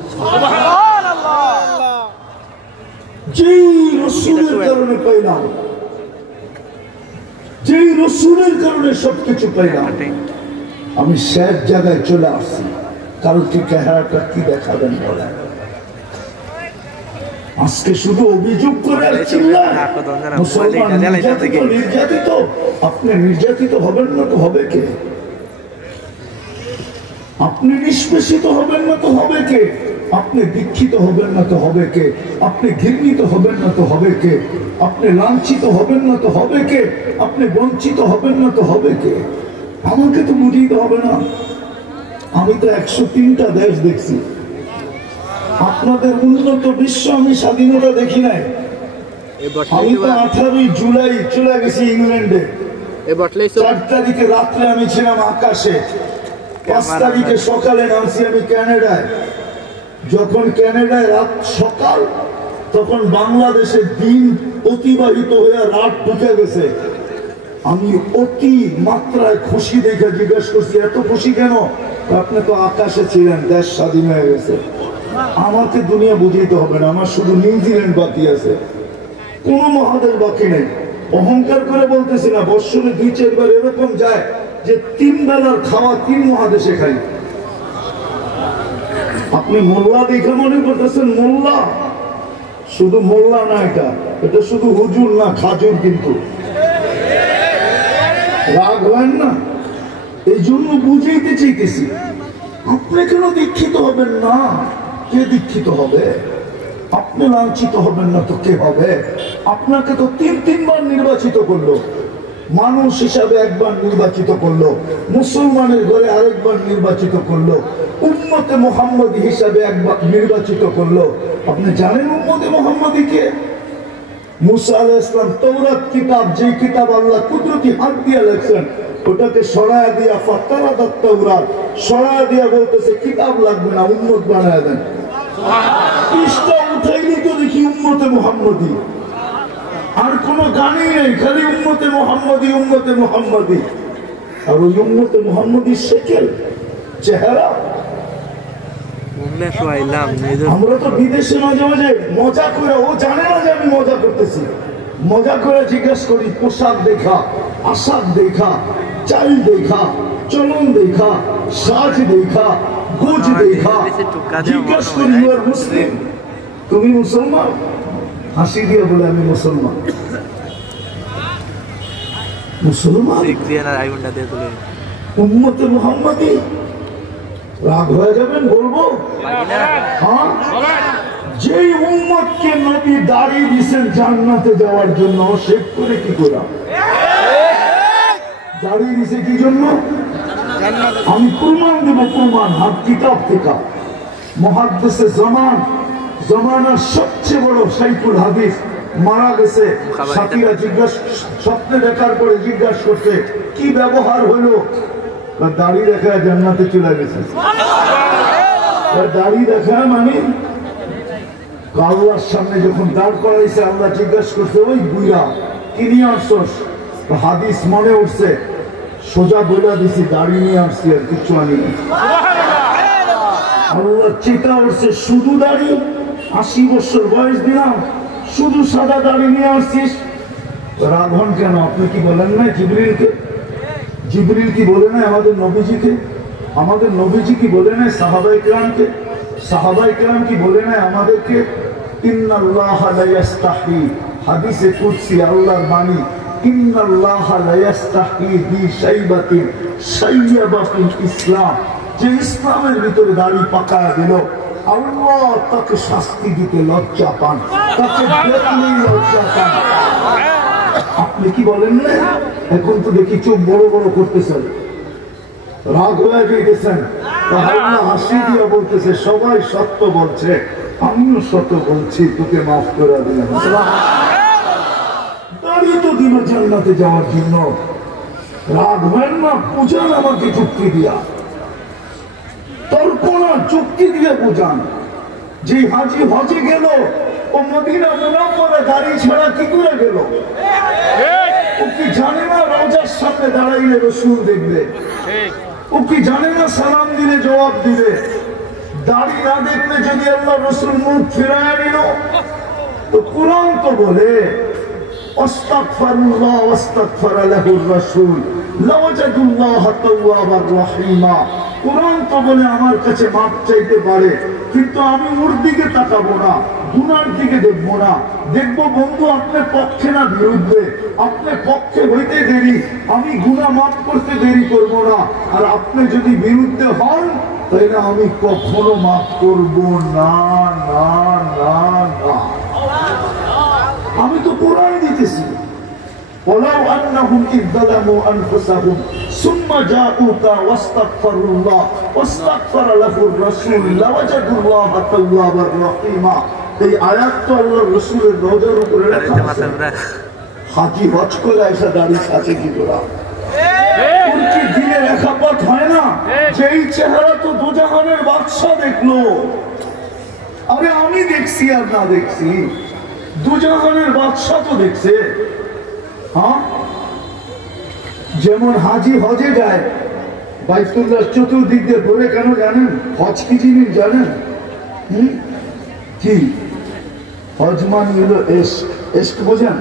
যেই রাসূলের কারণে পাইলাম, যেই রাসূলের কারণে সবকিছু পাইলাম, আমি শেষ জায়গায় চলে আসছি। কারণ কি চেহারাটা কি দেখাবেন বলেন? আজকে শুধু অভিযোগ করে মুসলমান নির্যাতিত। আপনি নির্যাতিত হবেন না তো হবে কে? আপনি নিষ্পেষিত হবেন না তো হবে কে? আপনি দীক্ষিত হবেন না তো হবে কে? আপনি ঘৃণিত হবেন না তো হবে কে? আপনি লাঞ্ছিত হবেন না তো হবে কে? আপনি বঞ্চিত হবেন না তো হবে কে? আমাকে তো বুঝিতে হবে না। আমি তো 103টা দেশ দেখছি। আপনাদের উন্নত বিশ্ব আমি স্বাধীনতা দেখি নাই। আমি তো 18 জুলাই চলে গেছি ইংল্যান্ডে। 4 তারিখে রাত্রে আমি ছিলাম আকাশে, 5 তারিখে সকালে নামছি আমি ক্যানাডায়। যখন ক্যানাডায় রাত সকাল, তখন বাংলাদেশে দিন অতিবাহিত হয়ে রাত ঢুকে গেছে। আমি অতি মাত্রায় খুশি দেখে জিজ্ঞেস করছি, এত খুশি কেন? আপনি তো আকাশে ছিলেন, দেশ স্বাধীন হয়ে গেছে। আমাকে দুনিয়া বুঝাইতে হবে না, আমার শুধু নিউজিল্যান্ড বাকি আছে, কোন মহাদেশ বাকি নেই। অহংকার করে বলতেছি না, বৎসরে 2-4 বার এরকম যায় যে 3 বেলার খাওয়া 3 মহাদেশে খাই। আপনি মোল্লা দেখে মনে করতেছেন মোল্লা, শুধু মোল্লা না, এটা শুধু হুজুর না, খাজুর। কিন্তু রাগ হয় না, এই জন্য বুঝাইতে চাইতেছি। আপনি কেন দীক্ষিত হবেন না? কে দীক্ষিত হবে? আপনি লাঞ্ছিত হবেন না তো কে হবে? আপনাকে তো 3 বার নির্বাচিত করলো, মানুষ হিসাবে একবার নির্বাচিত করলো, মুসলমানের ঘরে আরেকবার নির্বাচিত করলো, উম্মতে মুহাম্মদী হিসাবে একবার নির্বাচিত করলো। আপনি জানেন উম্মতে মুহাম্মদী কে? মুসা আলাইহিস সালাম তাওরাত কিতাব, যে কিতাব আল্লাহ কুদরতি হাত দিয়ে লেখছেন, ওটাকে সরায়া দিয়া ফাতারাদাত তাওরাত সরায়া দিয়া বলতেছে কিতাব লাগবে না, উম্মত বানায় দেন। পৃষ্ঠা উঠাইলি তো দেখি উম্মতে মুহাম্মদী, আর কোন গানই নেই, খালি উম্মতে মুহাম্মদী, উম্মতে মুহাম্মদী। আর ওই উম্মতে মুহাম্মদী শেকেল চেহারা। আমরা তো বিদেশে মাঝে মাঝে মজা করে, ও জানে না যে আমি মজা করতেছি, মজা করে জিজ্ঞেস করি পোশাক দেখা, আশাক দেখা, চাল দেখা, চলন দেখা, সাজ দেখা, গোজ দেখা, জিজ্ঞেস করি ইউ আর মুসলিম, তুমি মুসলমান? হাসি দিয়ে বলে আমি মুসলমান। মুসলমান উম্মতে মুহাম্মদী। রাগ হয়ে যাবেন বলবো? যেই উম্মতকে নবী দাঁড়িয়ে দিয়েছেন জান্নাতে যাওয়ার জন্য, শেখ করে কি করা দাঁড়িয়ে দিছে কি জন্য? আমি প্রমাণ দেব, প্রমাণ হাত কিতাব থেকে। মুহাদ্দিসে জমানার সবচেয়ে বড় শাইখুল হাদিস মারা গেছে। সাথীরা স্বপ্নে দেখার পরে জিজ্ঞাসা করছে কি ব্যবহার হলো? দাড়ি দেখা জান্নাতে চলে গেছে। দাড়ি দেখা মানে আল্লাহর সামনে যখন দাঁড় করাইছে, আল্লাহ জিজ্ঞাসা করছে ওই বুইরা কি নিয়ে আসছস? হাদিস মনে উঠছে, সোজা বলে দিছি দাড়ি নিয়ে আসছি, আর কিছু আনিনি। আল্লাহ চিন্তা উঠছে, শুধু দাড়ি? 80 বছর বয়স দিলাম, শুধু সাদা দাড়ি নিয়ে আসছিস? রাগ হন কেন? আপনি কি বলেন না জিবরিলকে? জিবরিল কি বলে নাই আমাদের নবীজিকে? আমাদের নবীজি কি বলে নাই সাহাবায়ে কেরামকে? সাহাবায়ে কেরাম কি বলে নাই আমাদেরকে? ইন্নাল্লাহা লা ইস্তাহি, হাদিসে কুদসি আল্লাহর বাণী, ইন্নাল্লাহা লা ইস্তাহি বি শাইবাতিন শাইয়াবাতিন ইসলাম, যে ইসলামের ভিতরে দাড়ি পাকায়া দিল, আল্লাহ তাকে শাস্তি দিতে লজ্জা পান, তাকে দেখলেই লজ্জা পান। আপনি কি বলেন না? এখন তো দেখি চোখ বড় বড় করতেছেন, রাগ হয়ে যেতেছেন। হাসি দিয়ে বলতেছে সবাই সত্য বলছে, আমিও সত্য বলছি, তোকে মাফ করে দিলাম। দাঁড়িয়ে তো দিল জান্নাতে যাওয়ার জন্য। রাগ হয় না, বুঝান আমাকে যুক্তি দিয়া, তর্ক না, যুক্তি দিয়ে বুঝান। যে হাজি হজে গেল, ও মদিনা মুনাওয়ারা দাড়ি ছাড়া কি করে গেল? ও কি জানে না রওজার সামনে দাঁড়াইলে রাসূল দেখবে? ও কি জানে না সালাম দিলে জবাব দিবে? দাড়ি না দেখলে যদি আল্লাহ রাসূল মুখ ফিরায় নিল, তো কুরআন তো বলে আস্তাগফিরুল্লাহ ওয়াস্তাগফারা লাহুর রাসূল লাওয়াজাদুল্লাহ তাওয়াবার রহিমা। কোরআন তো বলে আমার কাছে মাপ চাইতে পারে, কিন্তু আমি ওর দিকে তাকাবো না, গুনার দিকে দেখবো না। দেখবো বন্ধু আপনার পক্ষে না বিরুদ্ধে, আপনার পক্ষে হইতে দেরি, আমি গুনাহ মাফ করতে দেরি করব না। আর আপনি যদি বিরুদ্ধে হন তাহলে আমি কখনো মাফ করব না, না, না, না। আমি তো কোরআন দিতেছি, ولو أنهم إذ ظلموا أنفسهم ثم جاءوك واستغفروا الله واستغفر له الرسول لوجدوا الله توابا رحيما। এই আয়াত তো আল্লাহর রাসূলের রওজার উপরে লেখা আছে। হাজী হজ করে এসে দাঁড়িয়ে আছে কি করা? উনকি দিলে লেখাপট হয় না যে এই চেহারা তো দুজাহানের বাদশা দেখলো। আরে আমি দেখছি আর না দেখছি, দুজাহানের বাদশা তো দেখছে। হ্যাঁ, যেমন হাজি হজে যায়, বাইতুল্লাহ চতুর্দিক দিয়ে ঘুরে, কেন জানেন? হজ কি জিনিস জানেন? কি হজ মানে হলো এস্ক, বোঝেন?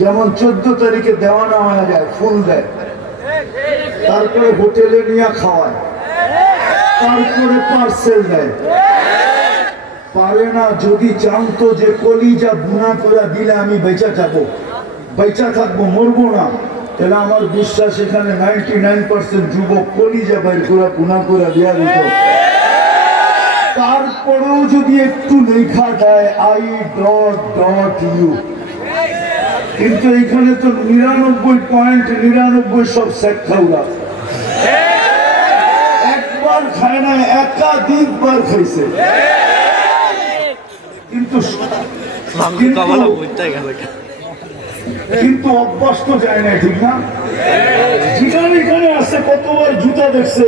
যেমন 14 তারিখে দেওয়ানা হয়ে যায়, ফুল দেয়, তারপরে হোটেলে নিয়ে খাওয়ায়, তারপরে পার্সেল দেয়। পারে না, যদি জানতো যে কলিজা গুনাহ করে দিলে আমি বেঁচে যাবো, বেঁচে থাকবো, মরবো না, তাহলে আমার বিশ্বাস এখানে 99% যুবক কলিজা বাইর করে গুনাহ করে দিয়া দিত। তারপরেও যদি একটু লেখা দেয় I.U, কিন্তু এখানে তো 99.99 সব শেখ খাওয়া। একবার খায় না, একাধিকবার খাইছে, কিন্তু অভ্যাস তো যায় না, ঠিক না? যেখানে এখানে আসে কতবার জুতা দেখছে।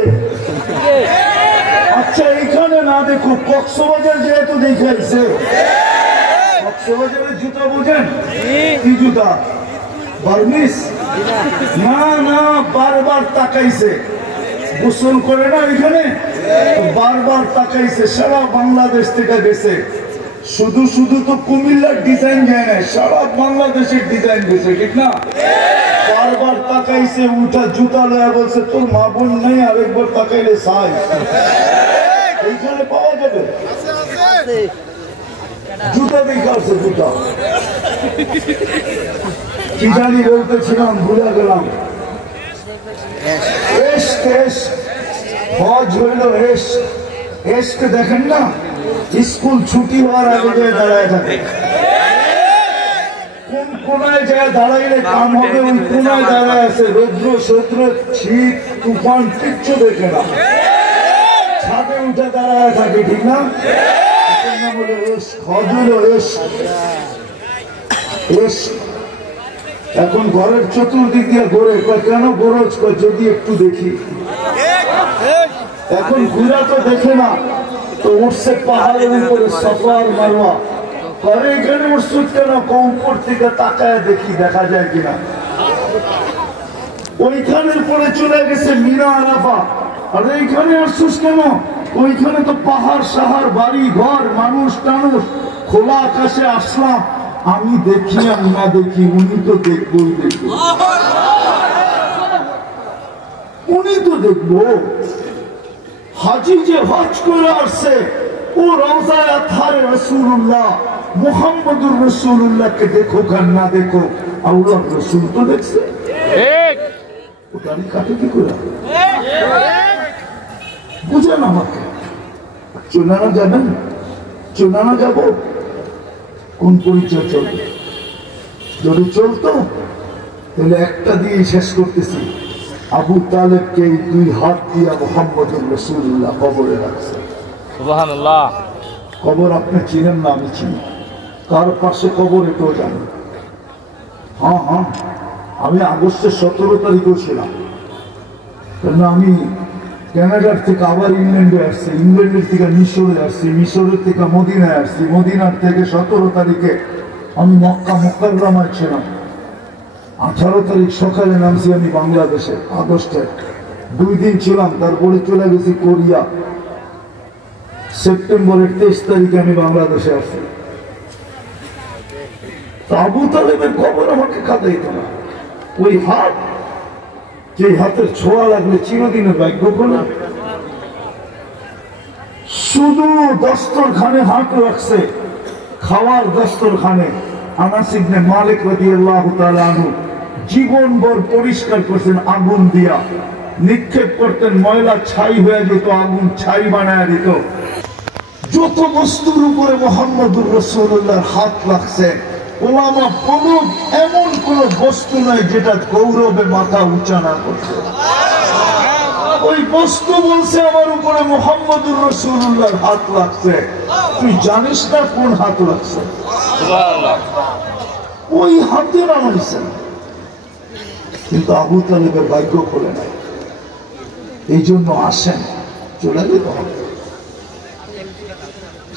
আচ্ছা এখানে না দেখো, কক্সবাজার যেহেতু দেখাইছে, কক্সবাজারের জুতা বোঝেন? কি জুতা? বার্মিস? না না, বারবার তাকাইছে, গোসল করে না এখানে, বারবার তাকাইছে। সারা বাংলাদেশ থেকে গেছে, শুধু শুধু তো কুমিল্লার ডিজাইন যায় না, সারা বাংলাদেশের ডিজাইন গেছে, ঠিক না? বারবার তাকাইছে, উঠা জুতা লয়া বলছে তোর মা বোন নেই, আরেকবার তাকাইলে সাই এইখানে পাওয়া যাবে। জুতা দেখাচ্ছে, জুতা কি জানি বলতেছিলাম, ভুলে গেলাম। হজ হইল এস্ক, দেখেন না স্কুল ছুটি হওয়ার আগে দাঁড়ায় থাকে, কোন কোনায় যায় দাঁড়াইলে কাম হবে, ওই কোনায় দাঁড়ায় আছে, রৌদ্র সৌদ্র শীত তুফান কিচ্ছু দেখে না, ছাদে উঠে দাঁড়ায় থাকে, ঠিক না? এখন ঘরের চতুর্দিক দিয়ে ঘুরে, কেন গরজ, যদি একটু দেখি। এখন ঘুরা তো দেখে না, তো উঠছে পাহাড়ের উপরে, সাফা আর মারওয়া করে, এখানে উঠছুট কেন? উপর থেকে তাকায় দেখি দেখা যায় কিনা। ওইখানের পরে চলে গেছে মিনা আরাফা, আর এইখানে আসছিস কেন? ওইখানে তো পাহাড় সাহার, বাড়ি ঘর, মানুষ টানুষ, খোলা আকাশে আসলাম। আমি দেখি আর না দেখি, উনি তো দেখবই দেখবো, উনি তো দেখবো। হাজি যে হজ করে আসছে, ও রওজায়ে আতহারে রাসূলুল্লাহ মুহাম্মদুর রাসূলুল্লাহকে দেখো আর না দেখো, আল্লাহর রাসূল তো দেখছে। ঠিক, ও গাড়ি কাটে কি করে? বুঝেন আমাকে, চুনানা যাবেন? চুনানা যাব, কোন পরিচয় চলবে? যদি চলতো তাহলে একটা দিয়ে শেষ করতেছি, আবু তালেবকে 2 হাত দিয়া মুহাম্মদুর রাসূলুল্লাহ কবরে রাখছে। সুবহানাল্লাহ। কবর আপনি চিনেন না, আমি চিনি। কার পাশে কবর এটাও জানি। হ্যাঁ হ্যাঁ, আমি আগস্টের 17 তারিখেও ছিলাম, কারণ আমি কানাডার থেকে আবার ইংল্যান্ডে আসছি, ইংল্যান্ডের থেকে মিশরে আসছি, মিশরের থেকে মদিনায় আসছি, মদিনার থেকে 17 তারিখে আমি মক্কা মুকাররমায় ছিলাম। 18 তারিখ সকালে নামছি আমি বাংলাদেশে, আগস্টে 2 দিন ছিলাম, তারপরে চলে গেছি কোরিয়া। সেপ্টেম্বরের 23 তারিখে আমি বাংলাদেশে আসছি। আবু তালেবের খবর আমাকে কাঁদাইত না, ওই হাত যে হাতের ছোঁয়া লাগলে চিরদিনের ভাগ্য খোলে। শুধু দস্তরখানে হাত রাখছে, খাওয়ার দস্তরখানে। আনাস ইবনে মালিক রাদিয়াল্লাহু তাআলা আনহু জীবনভর পরিষ্কার করছেন আগুন দিয়া, নিক্ষেপ করতেন, ময়লা ছাই হয়ে যেত, আগুন ছাই বানায় দিত। যত বস্তুর উপরে মুহাম্মদুর রাসূলুল্লাহর হাত লাগছে, ওলামা বলুক এমন কোন বস্তু নাই যেটা গৌরবে মাথা উঁচা না করছে। ওই বস্তু বলছে আমার উপরে মুহাম্মদুর রাসূলুল্লাহর হাত লাগছে, তুই জানিস না কোন হাত লাগছে? ওই হাতে নামাইছে। কিন্তু আবু তালেবের ভাগ্য খোলে নাই। এই জন্য আসেন, চলে যেতে হবে।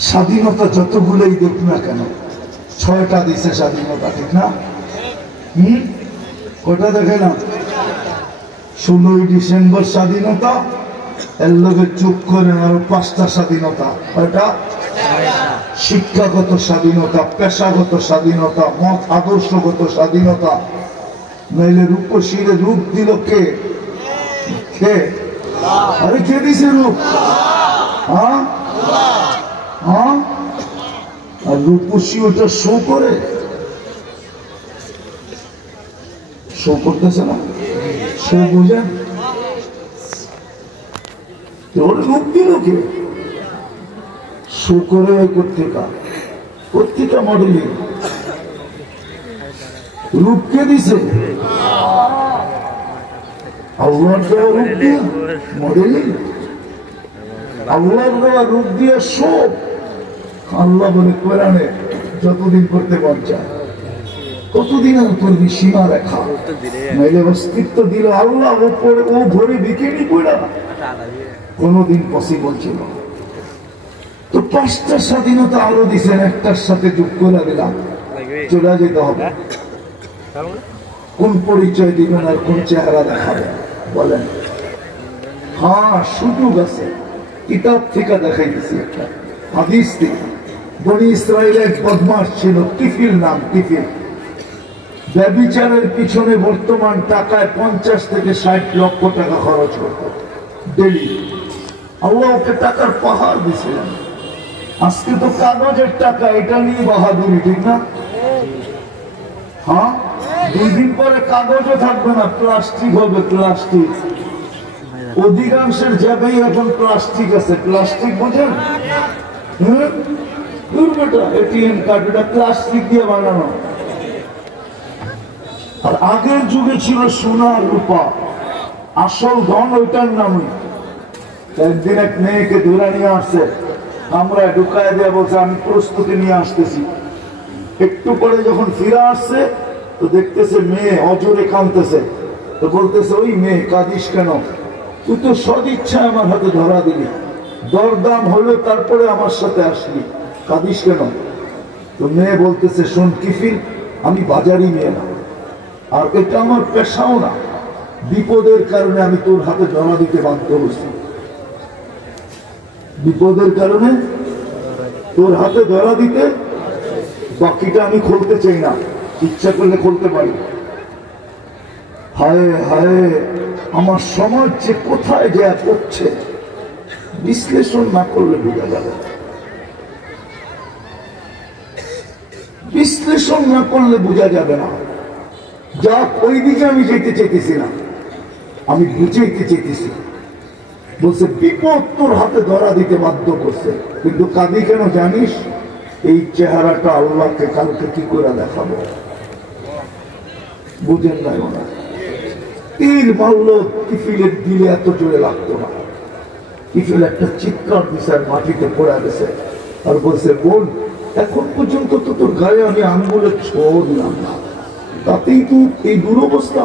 স্বাধীনতা যতগুলোই দেখ না কেন, 6টা দিছে স্বাধীনতা, ঠিক না? কটা দেখে না? 16ই ডিসেম্বর স্বাধীনতা, এর লোকে চুপ করেন আরো 5টা স্বাধীনতা। কয়টা? শিক্ষাগত স্বাধীনতা, পেশাগত স্বাধীনতা, মত আদর্শগত স্বাধীনতা। নইলে রূপসীরে রূপ দিল কে? কে? আরে কে দিছে রূপ? হ্যাঁ, হ্যাঁ। আর রূপসী ওটা শো করে, শো করতেছে না, শো বুঝেন? ওর রূপ দিল কে? শো করে ওই পত্রিকা মডেলিং। রূপ কে দিছে? আল্লাহর দেওয়া রূপ দিয়ে মডেলিং, আল্লাহর দেওয়া রূপ দিয়ে শো। আল্লাহ বলে কোরআনে যতদিন করতে মন চায় কতদিন আর করবি সীমা রেখা, নাইলে অস্তিত্ব দিল আল্লাহ ও ভরে বিকেনি পড়া, কোনদিন পসিবল ছিল। তো 5টা স্বাধীনতা আরো দিচ্ছেন, একটার সাথে যোগ করে দিলাম, চলে যেতে হবে। কোন পরিচয় দিবেন আর কোন চেহারা দেখাবেন বলেন? হ্যাঁ, সুযোগ আছে। কিতাব থেকে দেখাই দিছি একটা হাদিস থেকে। বনি ইসরায়েলের এক বদমাস ছিল, কিফিল নাম। কিফিল ব্যভিচারের পিছনে বর্তমান টাকায় 50 থেকে 60 লক্ষ টাকা খরচ করত ডেলি। আল্লাহ ওকে টাকার পাহাড় দিছিলেন। আজকে তো কাগজের টাকা, এটা নিয়ে বাহাদুরি, ঠিক না? হ্যাঁ, 2 দিন পরে কাগজও থাকবে না, প্লাস্টিক হবে। প্লাস্টিক অধিকাংশের জায়গায় এখন প্লাস্টিক আছে। প্লাস্টিক বোঝেন? এটিএম কার্ড এটা প্লাস্টিক দিয়ে বানানো। আর আগের যুগে ছিল সোনা রূপা, আসল ধন ওইটার নামে। একদিন এক মেয়েকে ধরে নিয়ে আসছে, আমরা ঢুকায় দিয়ে বলছে আমি প্রস্তুতি নিয়ে আসতেছি। একটু পরে যখন ফিরে আসছে তো দেখতেছে মেয়ে অজরে কাঁদতেছে। তো বলতেছে, ওই মেয়ে কাঁদিস কেন? তুই তো সদিচ্ছা আমার হাতে ধরা দিলি, দরদাম হলো তারপরে আমার সাথে আসলি, কাঁদিস কেন? তো মেয়ে বলতেছে, শোন কিফিল, আমি বাজারি মেয়ে না, আর এটা আমার পেশাও না। বিপদের কারণে আমি তোর হাতে ধরা দিতে বাধ্য হয়েছি। বিপদের কারণে তোর হাতে ধরা দিতে, বাকিটা আমি খুলতে চাই না, ইচ্ছা করলে খুলতে পারি। হায় হায়, আমার সমাজ যে কোথায় যা করছে বিশ্লেষণ না করলে বোঝা যাবে। বিশ্লেষণ না করলে বোঝা যাবে না। যাক, ওই দিকে আমি যেতে চাইতেছি না, আমি বুঝাইতে চাইতেছি। বলছে বিপদ তোর হাতে ধরা দিতে বাধ্য করছে, কিন্তু কাঁদি কেন জানিস? এই চেহারাটা আল্লাহকে কালকে কি করে দেখাবো। বুঝেন না? ওরা তীর মারল, কিফিলের দিলে এত জোরে লাগতো না। কিফিল একটা চিৎকার দিছে, মাটিতে পড়ে গেছে। আর বলছে, বোন, এখন পর্যন্ত তো তোর গায়ে আমি আঙ্গুলে ছোঁয়া দিলাম না, তাতেই তুই এই দুরবস্থা,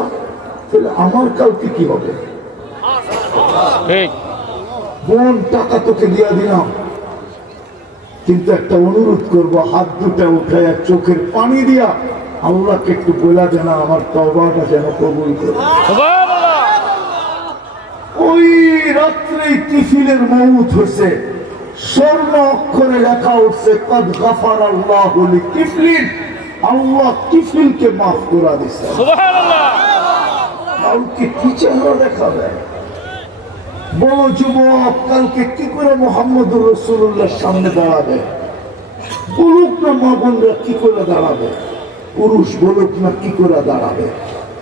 তাহলে আমার কালকে কি হবে? বোন, টাকা তোকে দিয়া দিলাম, কিন্তু একটা অনুরোধ করবো, হাত দুটা উঠায় চোখের পানি দিয়া আল্লাহকে একটু বলা দেনা, আমার তওবাটা যেন কবুল করে। ওই রাত্রে কিফিলের মউত হয়েছে, স্বর্ণ অক্ষরে লেখা উঠছে, কদ গাফার আল্লাহু লিকিফলিন, আল্লাহ কিফিলকে মাফ করে দিয়েছে। কালকে কি চেহারা দেখাবে? বলো যুবক, কালকে কি করে মুহাম্মদুর রাসূলুল্লাহর সামনে দাঁড়াবে? বলুক না মা বোনরা কি করে দাঁড়াবে? পুরুষ বলুক না কি করে দাঁড়াবে?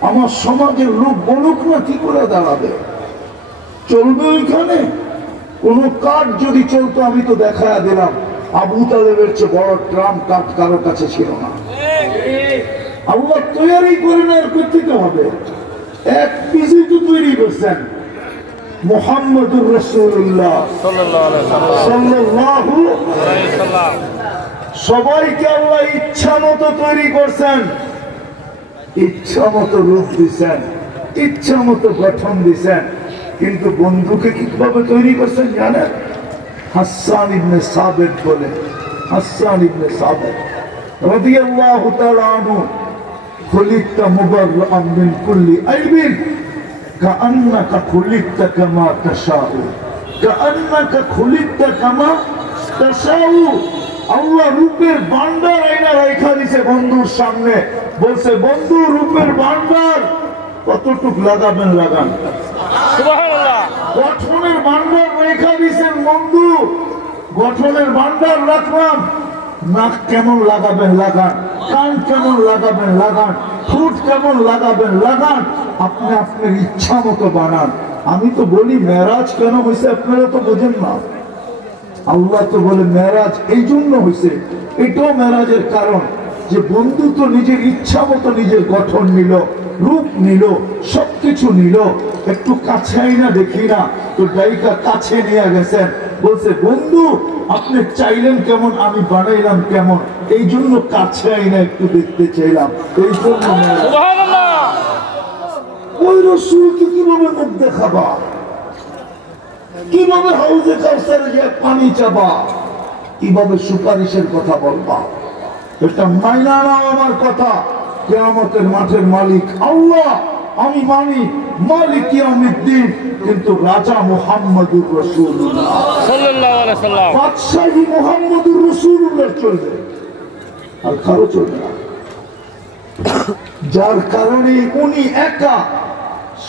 আমার সমাজের লোক বলুক না কি করে দাঁড়াবে? চলবে ওইখানে? কোন কাঠ যদি চলতো আমি তো দেখা দিলাম, আবু তালেবের চেয়ে বড় ট্রাম কাঠ কারো কাছে ছিল না। আল্লাহ তৈরি করে না, করতে হবে। এক পিসি তো তৈরি করছেন মুহাম্মদুর রাসূলুল্লাহ সাল্লাল্লাহু আলাইহি ওয়াসাল্লাম। সবাইকে আল্লাহ ইচ্ছা মতো তৈরি করছেন, ইচ্ছা মতো রূপ দিচ্ছেন, ইচ্ছা মতো গঠন দিচ্ছেন। কিন্তু বন্ধুকে কিভাবে তৈরি করছেন জানেন? হাসান ইবনে সাবিত বলে, হাসান ইবনে সাবিত রাদিয়াল্লাহু তাআলা আনহু, খুলিকতা মুবাররাআন মিন কুল্লি আইবিন কাআন্নাকা খুলিকতা কামা তাশাউ, কাআন্নাকা খুলিকতা কামা তাশাউ। আল্লাহ রূপের ভান্ডার আইনা রাখা দিয়েছে বন্ধুর সামনে, বলছে বন্ধু রূপের ভান্ডার কতটুক লাগাবেন লাগান। সুবহানাল্লাহ। গঠনের ভান্ডার রেখা দিয়েছেন বন্ধু, গঠনের ভান্ডার রাখলাম। নাক কেমন লাগাবেন লাগান, কান কেমন লাগাবেন লাগান, ঠোঁট কেমন লাগাবেন লাগান, আপনি আপনার ইচ্ছা মতো বানান। আমি তো বলি মেরাজ কেন হয়েছে আপনারা তো বোঝেন না। আল্লাহ তো বলে মেরাজ এই জন্য হয়েছে, এটাও মেরাজের কারণ যে বন্ধু তো নিজের ইচ্ছা মতো নিজের গঠন নিল, রূপ নিল, সবকিছু নিল। একটু কাছে না দেখি না তো ডাইকা কাছে নিয়ে গেছেন, বলছে বন্ধু আপনি চাইলেন কেমন, আমি বানাইলাম কেমন, এই জন্য কাছে আইনা একটু দেখতে চাইলাম। এই জন্য ওই রাসূলকে কিভাবে মুখ দেখাবা, কিভাবে হাউজে কাউসারে যে পানি চাবা, কিভাবে সুপারিশের কথা বলবা? এটা মাইনা নাও আমার কথা। কিয়ামতের মাঠের মালিক আল্লাহ, আমি মানি মালিক ইয়াউমিদ্দিন, কিন্তু রাজা মুহাম্মদুর রাসূলুল্লাহ সাল্লাল্লাহু আলাইহি ওয়াসাল্লাম, বাদশাহী মুহাম্মদুর রাসূলুল্লাহ চলবে, আর কারো চলবে না। যার কারণে উনি একা,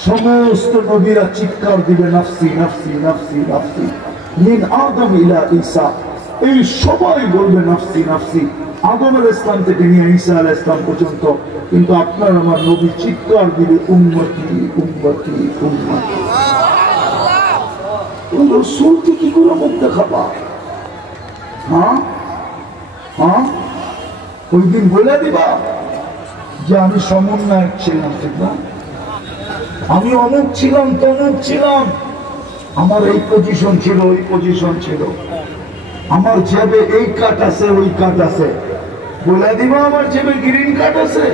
সমস্ত নবীরা চিৎকার দিবে নাফসি নাফসি নাফসি নাফসি, মিন আদম ইলা ঈসা, এই সবাই বলবে নাফসি নাফসি, আদম আলাইহিস সালাম থেকে নিয়ে ঈসা আলাইহিস সালাম পর্যন্ত। কিন্তু আপনার আমার নবী চিৎকার দিবে উম্মতি উম্মতি উম্মতি। ওই রাসূলকে কি করে মুখ দেখাবা? হ্যাঁ হ্যাঁ, ওই দিন বলে দিবা যে আমি সমন্বয়ক ছিলাম, ঠিক না? আমি অমুক ছিলাম তমুক ছিলাম, আমার এই পজিশন ছিল ওই পজিশন ছিল, আমার জেবে এই কাট আছে ওই কাট আছে, বলে দিবা আমার জেবে গ্রিন কাট আছে।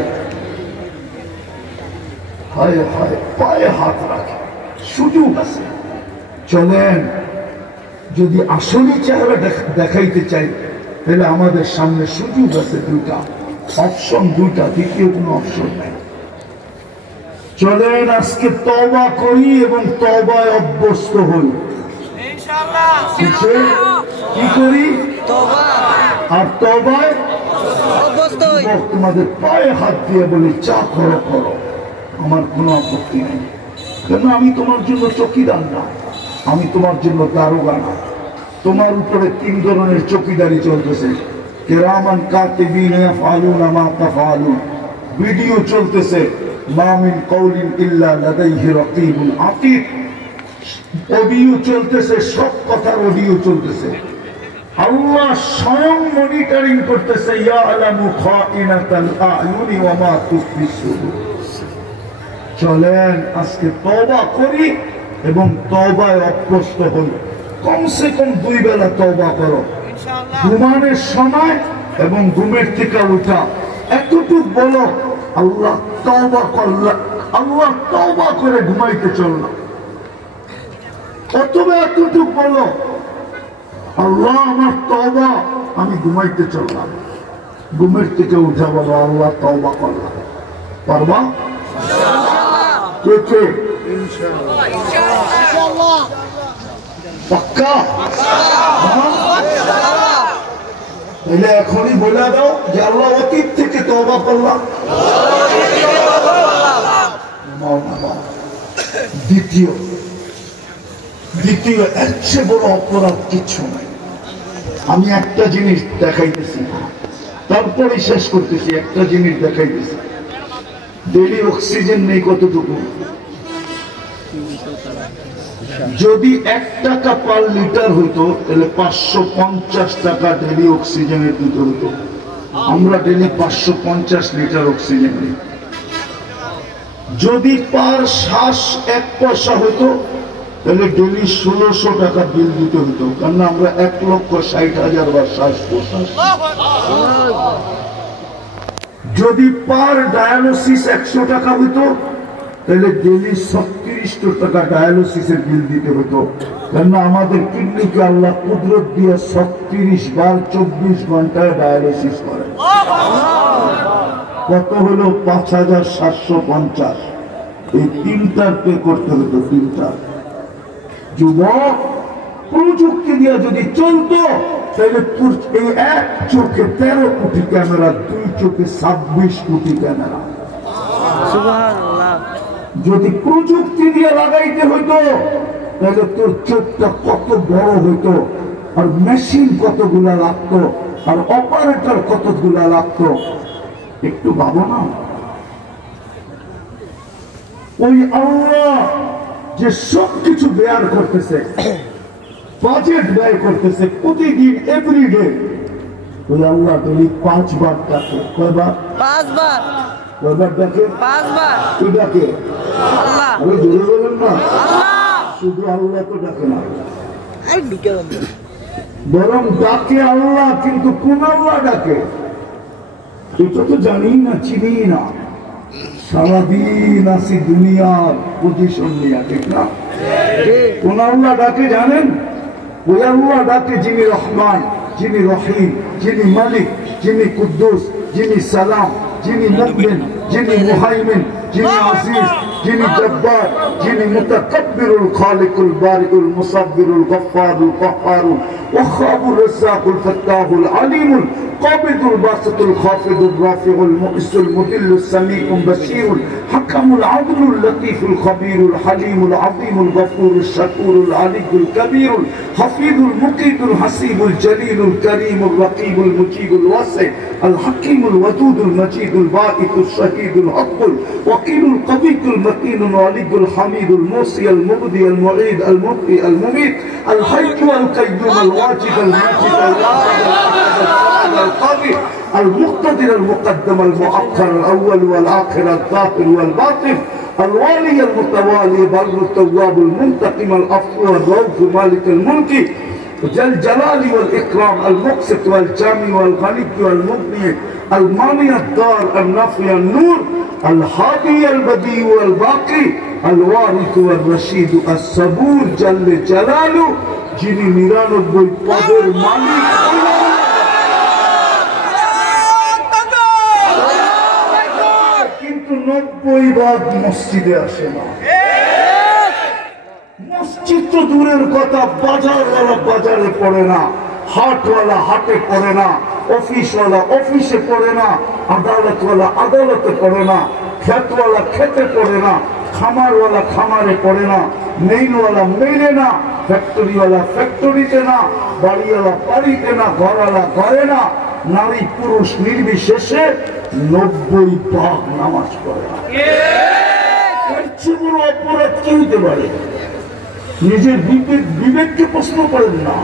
হায় হায়, পায়ে হাত রাখে, সুযোগ আছে। চলেন, যদি আসলে চেহারা দেখাইতে চাই তাহলে আমাদের সামনে সুযোগ আছে দুইটা, অপশন দুইটা, দ্বিতীয় কোনো অপশন নাই। চলেন আজকে তওবা করি এবং তওবায় অভ্যস্ত হই। ইনশাআল্লাহ কি করি? তওবা, আর তওবায় অভ্যস্ত হই। তোমাদের পায়ে হাত দিয়ে বলি চা করো করো, আমার কোনো আপত্তি নেই। কেন? আমি তোমার জন্য চকিদার না, আমি তোমার জন্য দারোগা না। তোমার উপরে তিন ধরনের চকিদারি চলতেছে, কিরামান কাতিবিন ইয়াফআলুনা মা তাফআলুন, ভিডিও চলতেছে, মা মিন কওলিন ইল্লা লাদাইহি রাকিবুন আতীদ, অডিও চলতেছে, সব কথার অডিও চলতেছে। আল্লাহ স্বয়ং মনিটরিং করতেছে, ইয়ালামু খাইনাতাল আয়ুনি ওয়া মা তুখফি সুদূর। চলেন আজকে তওবা করি এবং তওবায় অভ্যস্ত হই। কমসে কম 2 বেলা তওবা করো, ঘুমানোর সময় এবং ঘুমের থেকে উঠা এতটুকু বলো আল্লাহ তওবা করলাম, আল্লাহ তওবা করে ঘুমাইতে চললাম। অথবা এতটুকু বলো আল্লাহ আমার তওবা, আমি ঘুমাইতে চললাম। ঘুমের থেকে উঠে বলো আল্লাহ তওবা করলাম। পারবা? কে কে? ইনশাআল্লাহ। পাক্কা? তাহলে এখনই বলে দাও যে আল্লাহ অতীত থেকে তওবা করলাম। দ্বিতীয় এর চেয়ে বড় অপরাধ কিছু নাই। আমি একটা জিনিস দেখাইতেছি, তারপরে শেষ করতেছি। একটা জিনিস দেখাইতেছি, ডেলি অক্সিজেন নেই কতটুকু। যদি 1 টাকা পার লিটার হইতো তাহলে 550 টাকা ডেলি অক্সিজেনের দিতে হতো। আমরা ডেলি 550 লিটার অক্সিজেন নিই। যদি পার শ্বাস 1 পয়সা হইতো তাহলে ডেলি 1600 টাকা বিল দিতে হতো, কারণ আমরা 1,60,000 বার শ্বাস প্রশ্বাস। যদি পার ডায়ালিসিস 100 টাকা হইতো তাহলে ডেলি 3600 টাকা ডায়ালিসিসের বিল দিতে হতো, কারণ আমাদের কিডনিকে আল্লাহ কুদরত দিয়ে 36 বার 24 ঘন্টায় ডায়ালিসিস করে। কত হলো? 5750। এই 3টার পে করতে হতো, 3টা। যুবক, প্রযুক্তি দিয়ে যদি চলতো তাহলে এই 1 চোখে 13 কোটি ক্যামেরা, 2 চোখে 26 কোটি ক্যামেরা। যদি প্রযুক্তি দিয়ে লাগাইতে হইতো তাহলে তোর চোখটা কত বড় হইতো, আর মেশিন কতগুলা লাগতো, আর অপারেটর কতগুলা লাগতো। একটু ভাবো না, ওই আল্লাহ যে সবকিছু ব্যয় করতেছে, বাজেট ব্যয় করতেছে প্রতিদিন, এভরিডে, ওই আল্লাহ তুমি 5 বার ডাকে। কয়বার? 5 বার। কয়বার ডাকে? 5 বার। কি ডাকে? আল্লাহ। আমি জোরে বলেন না, আল্লাহ। শুধু আল্লাহ তো ডাকে না, বরং ডাকে আল্লাহ, কিন্তু কোন আল্লাহ ডাকে এটা তো জানি না, চিনি না। সারাদিন আসি দুনিয়ার পজিশন নিয়ে, ঠিক না? কোন আল্লাহ ডাকে জানেন? ওই আল্লাহ ডাকে যিনি রহমান, যিনি রহিম, যিনি মালিক, যিনি কুদ্দুস, যিনি সালাম, যিনি মুমিন, যিনি মুহাইমিন, যিনি আজিজ, যিনি জব্বার, যিনি মুতাকাব্বিরুল খালিকুল বারিকুল মুসাব্বিরুল গফফারুল কাহ্হারুল ওয়াহ্হাবুর রাজ্জাকুল ফাত্তাহুল আলিমুল কাবিদুল বাসিতুল খাফিদুর রাফিউল মুইসুল মুদিল্লুস সামিউল বাসীরুল হাকামুল আদলুল লতীফুল খবীরুল হালিমুল আযীমুল গফুরুশ শাকুরুল আলিয়ুল কবীরুল হাফিজুল মুকিতুল হাসিবুল জলিলুল করিমুল রকিবুল মুজিবুল ওয়াসি আল হাকিমুল ওয়াদুদুল মজিদুল বাঈতুশ শাহীদুল হকুল ওয়াকিলুল কবিতুল মকিনুল আলিয়ুল হামিদুল মুসি আল মুবদি আল মুঈদ আল মুবকি আল মুমীত আল হাইয়্যু আল কাইয়্যুম আল ওয়াজিদ আল মাজিদ আল القاضي المقتدر المقدم المؤخر الأول والآخر الظاهر والباطن الوالي المتوالي بر التواب المنتقم العفو الرؤوف مالك الملك ذا الجلال والإكرام المقسط والجامع والغني والمغني المانع الدار النافع النور الهادي البديع والباقي الوارث والرشيد الصبور جل جلاله যিনি 99 পদের মালিক। কিন্তু 90 ভাগ মসজিদে আসে না। মসজিদ তো দূরের কথা, বাজারওয়ালা বাজারে পড়ে না, হাটওয়ালা হাটে পড়ে না, অফিসওয়ালা অফিসে পড়ে না, আদালতওয়ালা আদালতে পড়ে না, ক্ষেতওয়ালা খেতে পড়ে না, খামারওয়ালা খামারে পড়ে না, মেইলওয়ালা মেইলে না, ফ্যাক্টরিওয়ালা ফ্যাক্টরিতে না, বাড়িওয়ালা বাড়িতে না, ঘরওয়ালা ঘরে না, নারী পুরুষ নির্বিশেষে 90 ভাগ নামাজ পড়ে না। এর চেয়ে বড় অপরাধ কি হতে পারে? নিজের বিবেককে প্রশ্ন করেন না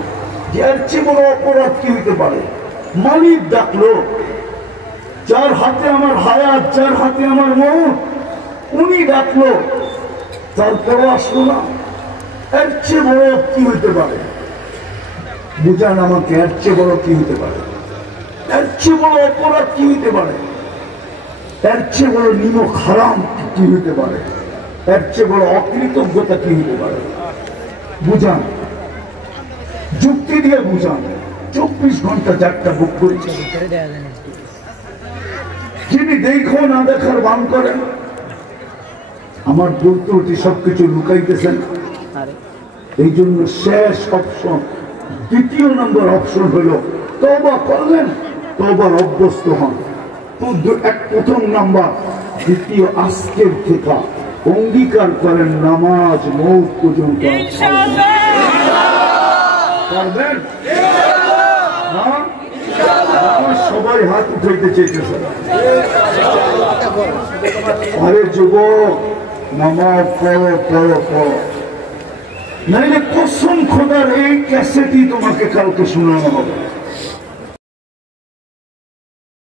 যে এর চেয়ে বড় অপরাধ কি হতে পারে? মালিক ডাকলো, যার হাতে আমার হায়াত, যার হাতে আমার মউত, উনি ডাকলো, তারপরও আসলো না। এর চেয়ে বড় কি হতে পারে? বুঝান আমাকে, এর চেয়ে বড় কি হতে পারে? এর চেয়ে বড় অপরাধ কি হতে পারে? এর চেয়ে বড় নিমক হারাম কি হতে পারে? এর চেয়ে বড় অকৃতজ্ঞতা কি হতে পারে? বুঝান, যুক্তি দিয়ে বুঝান। 24 ঘন্টা যাত্রা বুক করেছে, যিনি দেখো না দেখার ভান করেন, আমার বলতে উঠি সবকিছু লুকাইতেছেন। এই জন্য শেষ অপশন, 2য় নম্বর অপশন হলো তওবা করলেন, তওবার অভ্যস্ত হন। প্রথম নাম্বার, দ্বিতীয় আজকের থেকে অঙ্গীকার করেন নামাজ মৌত পর্যন্ত পারবেন? সবাই হাত উঠাইতে চাইতেছে। আরে যুবক, নামাজ পড়ো পড়ো পড়ো, নাইলে কসম খোদার এই ক্যাসেটই তোমাকে কালকে শোনানো হবে।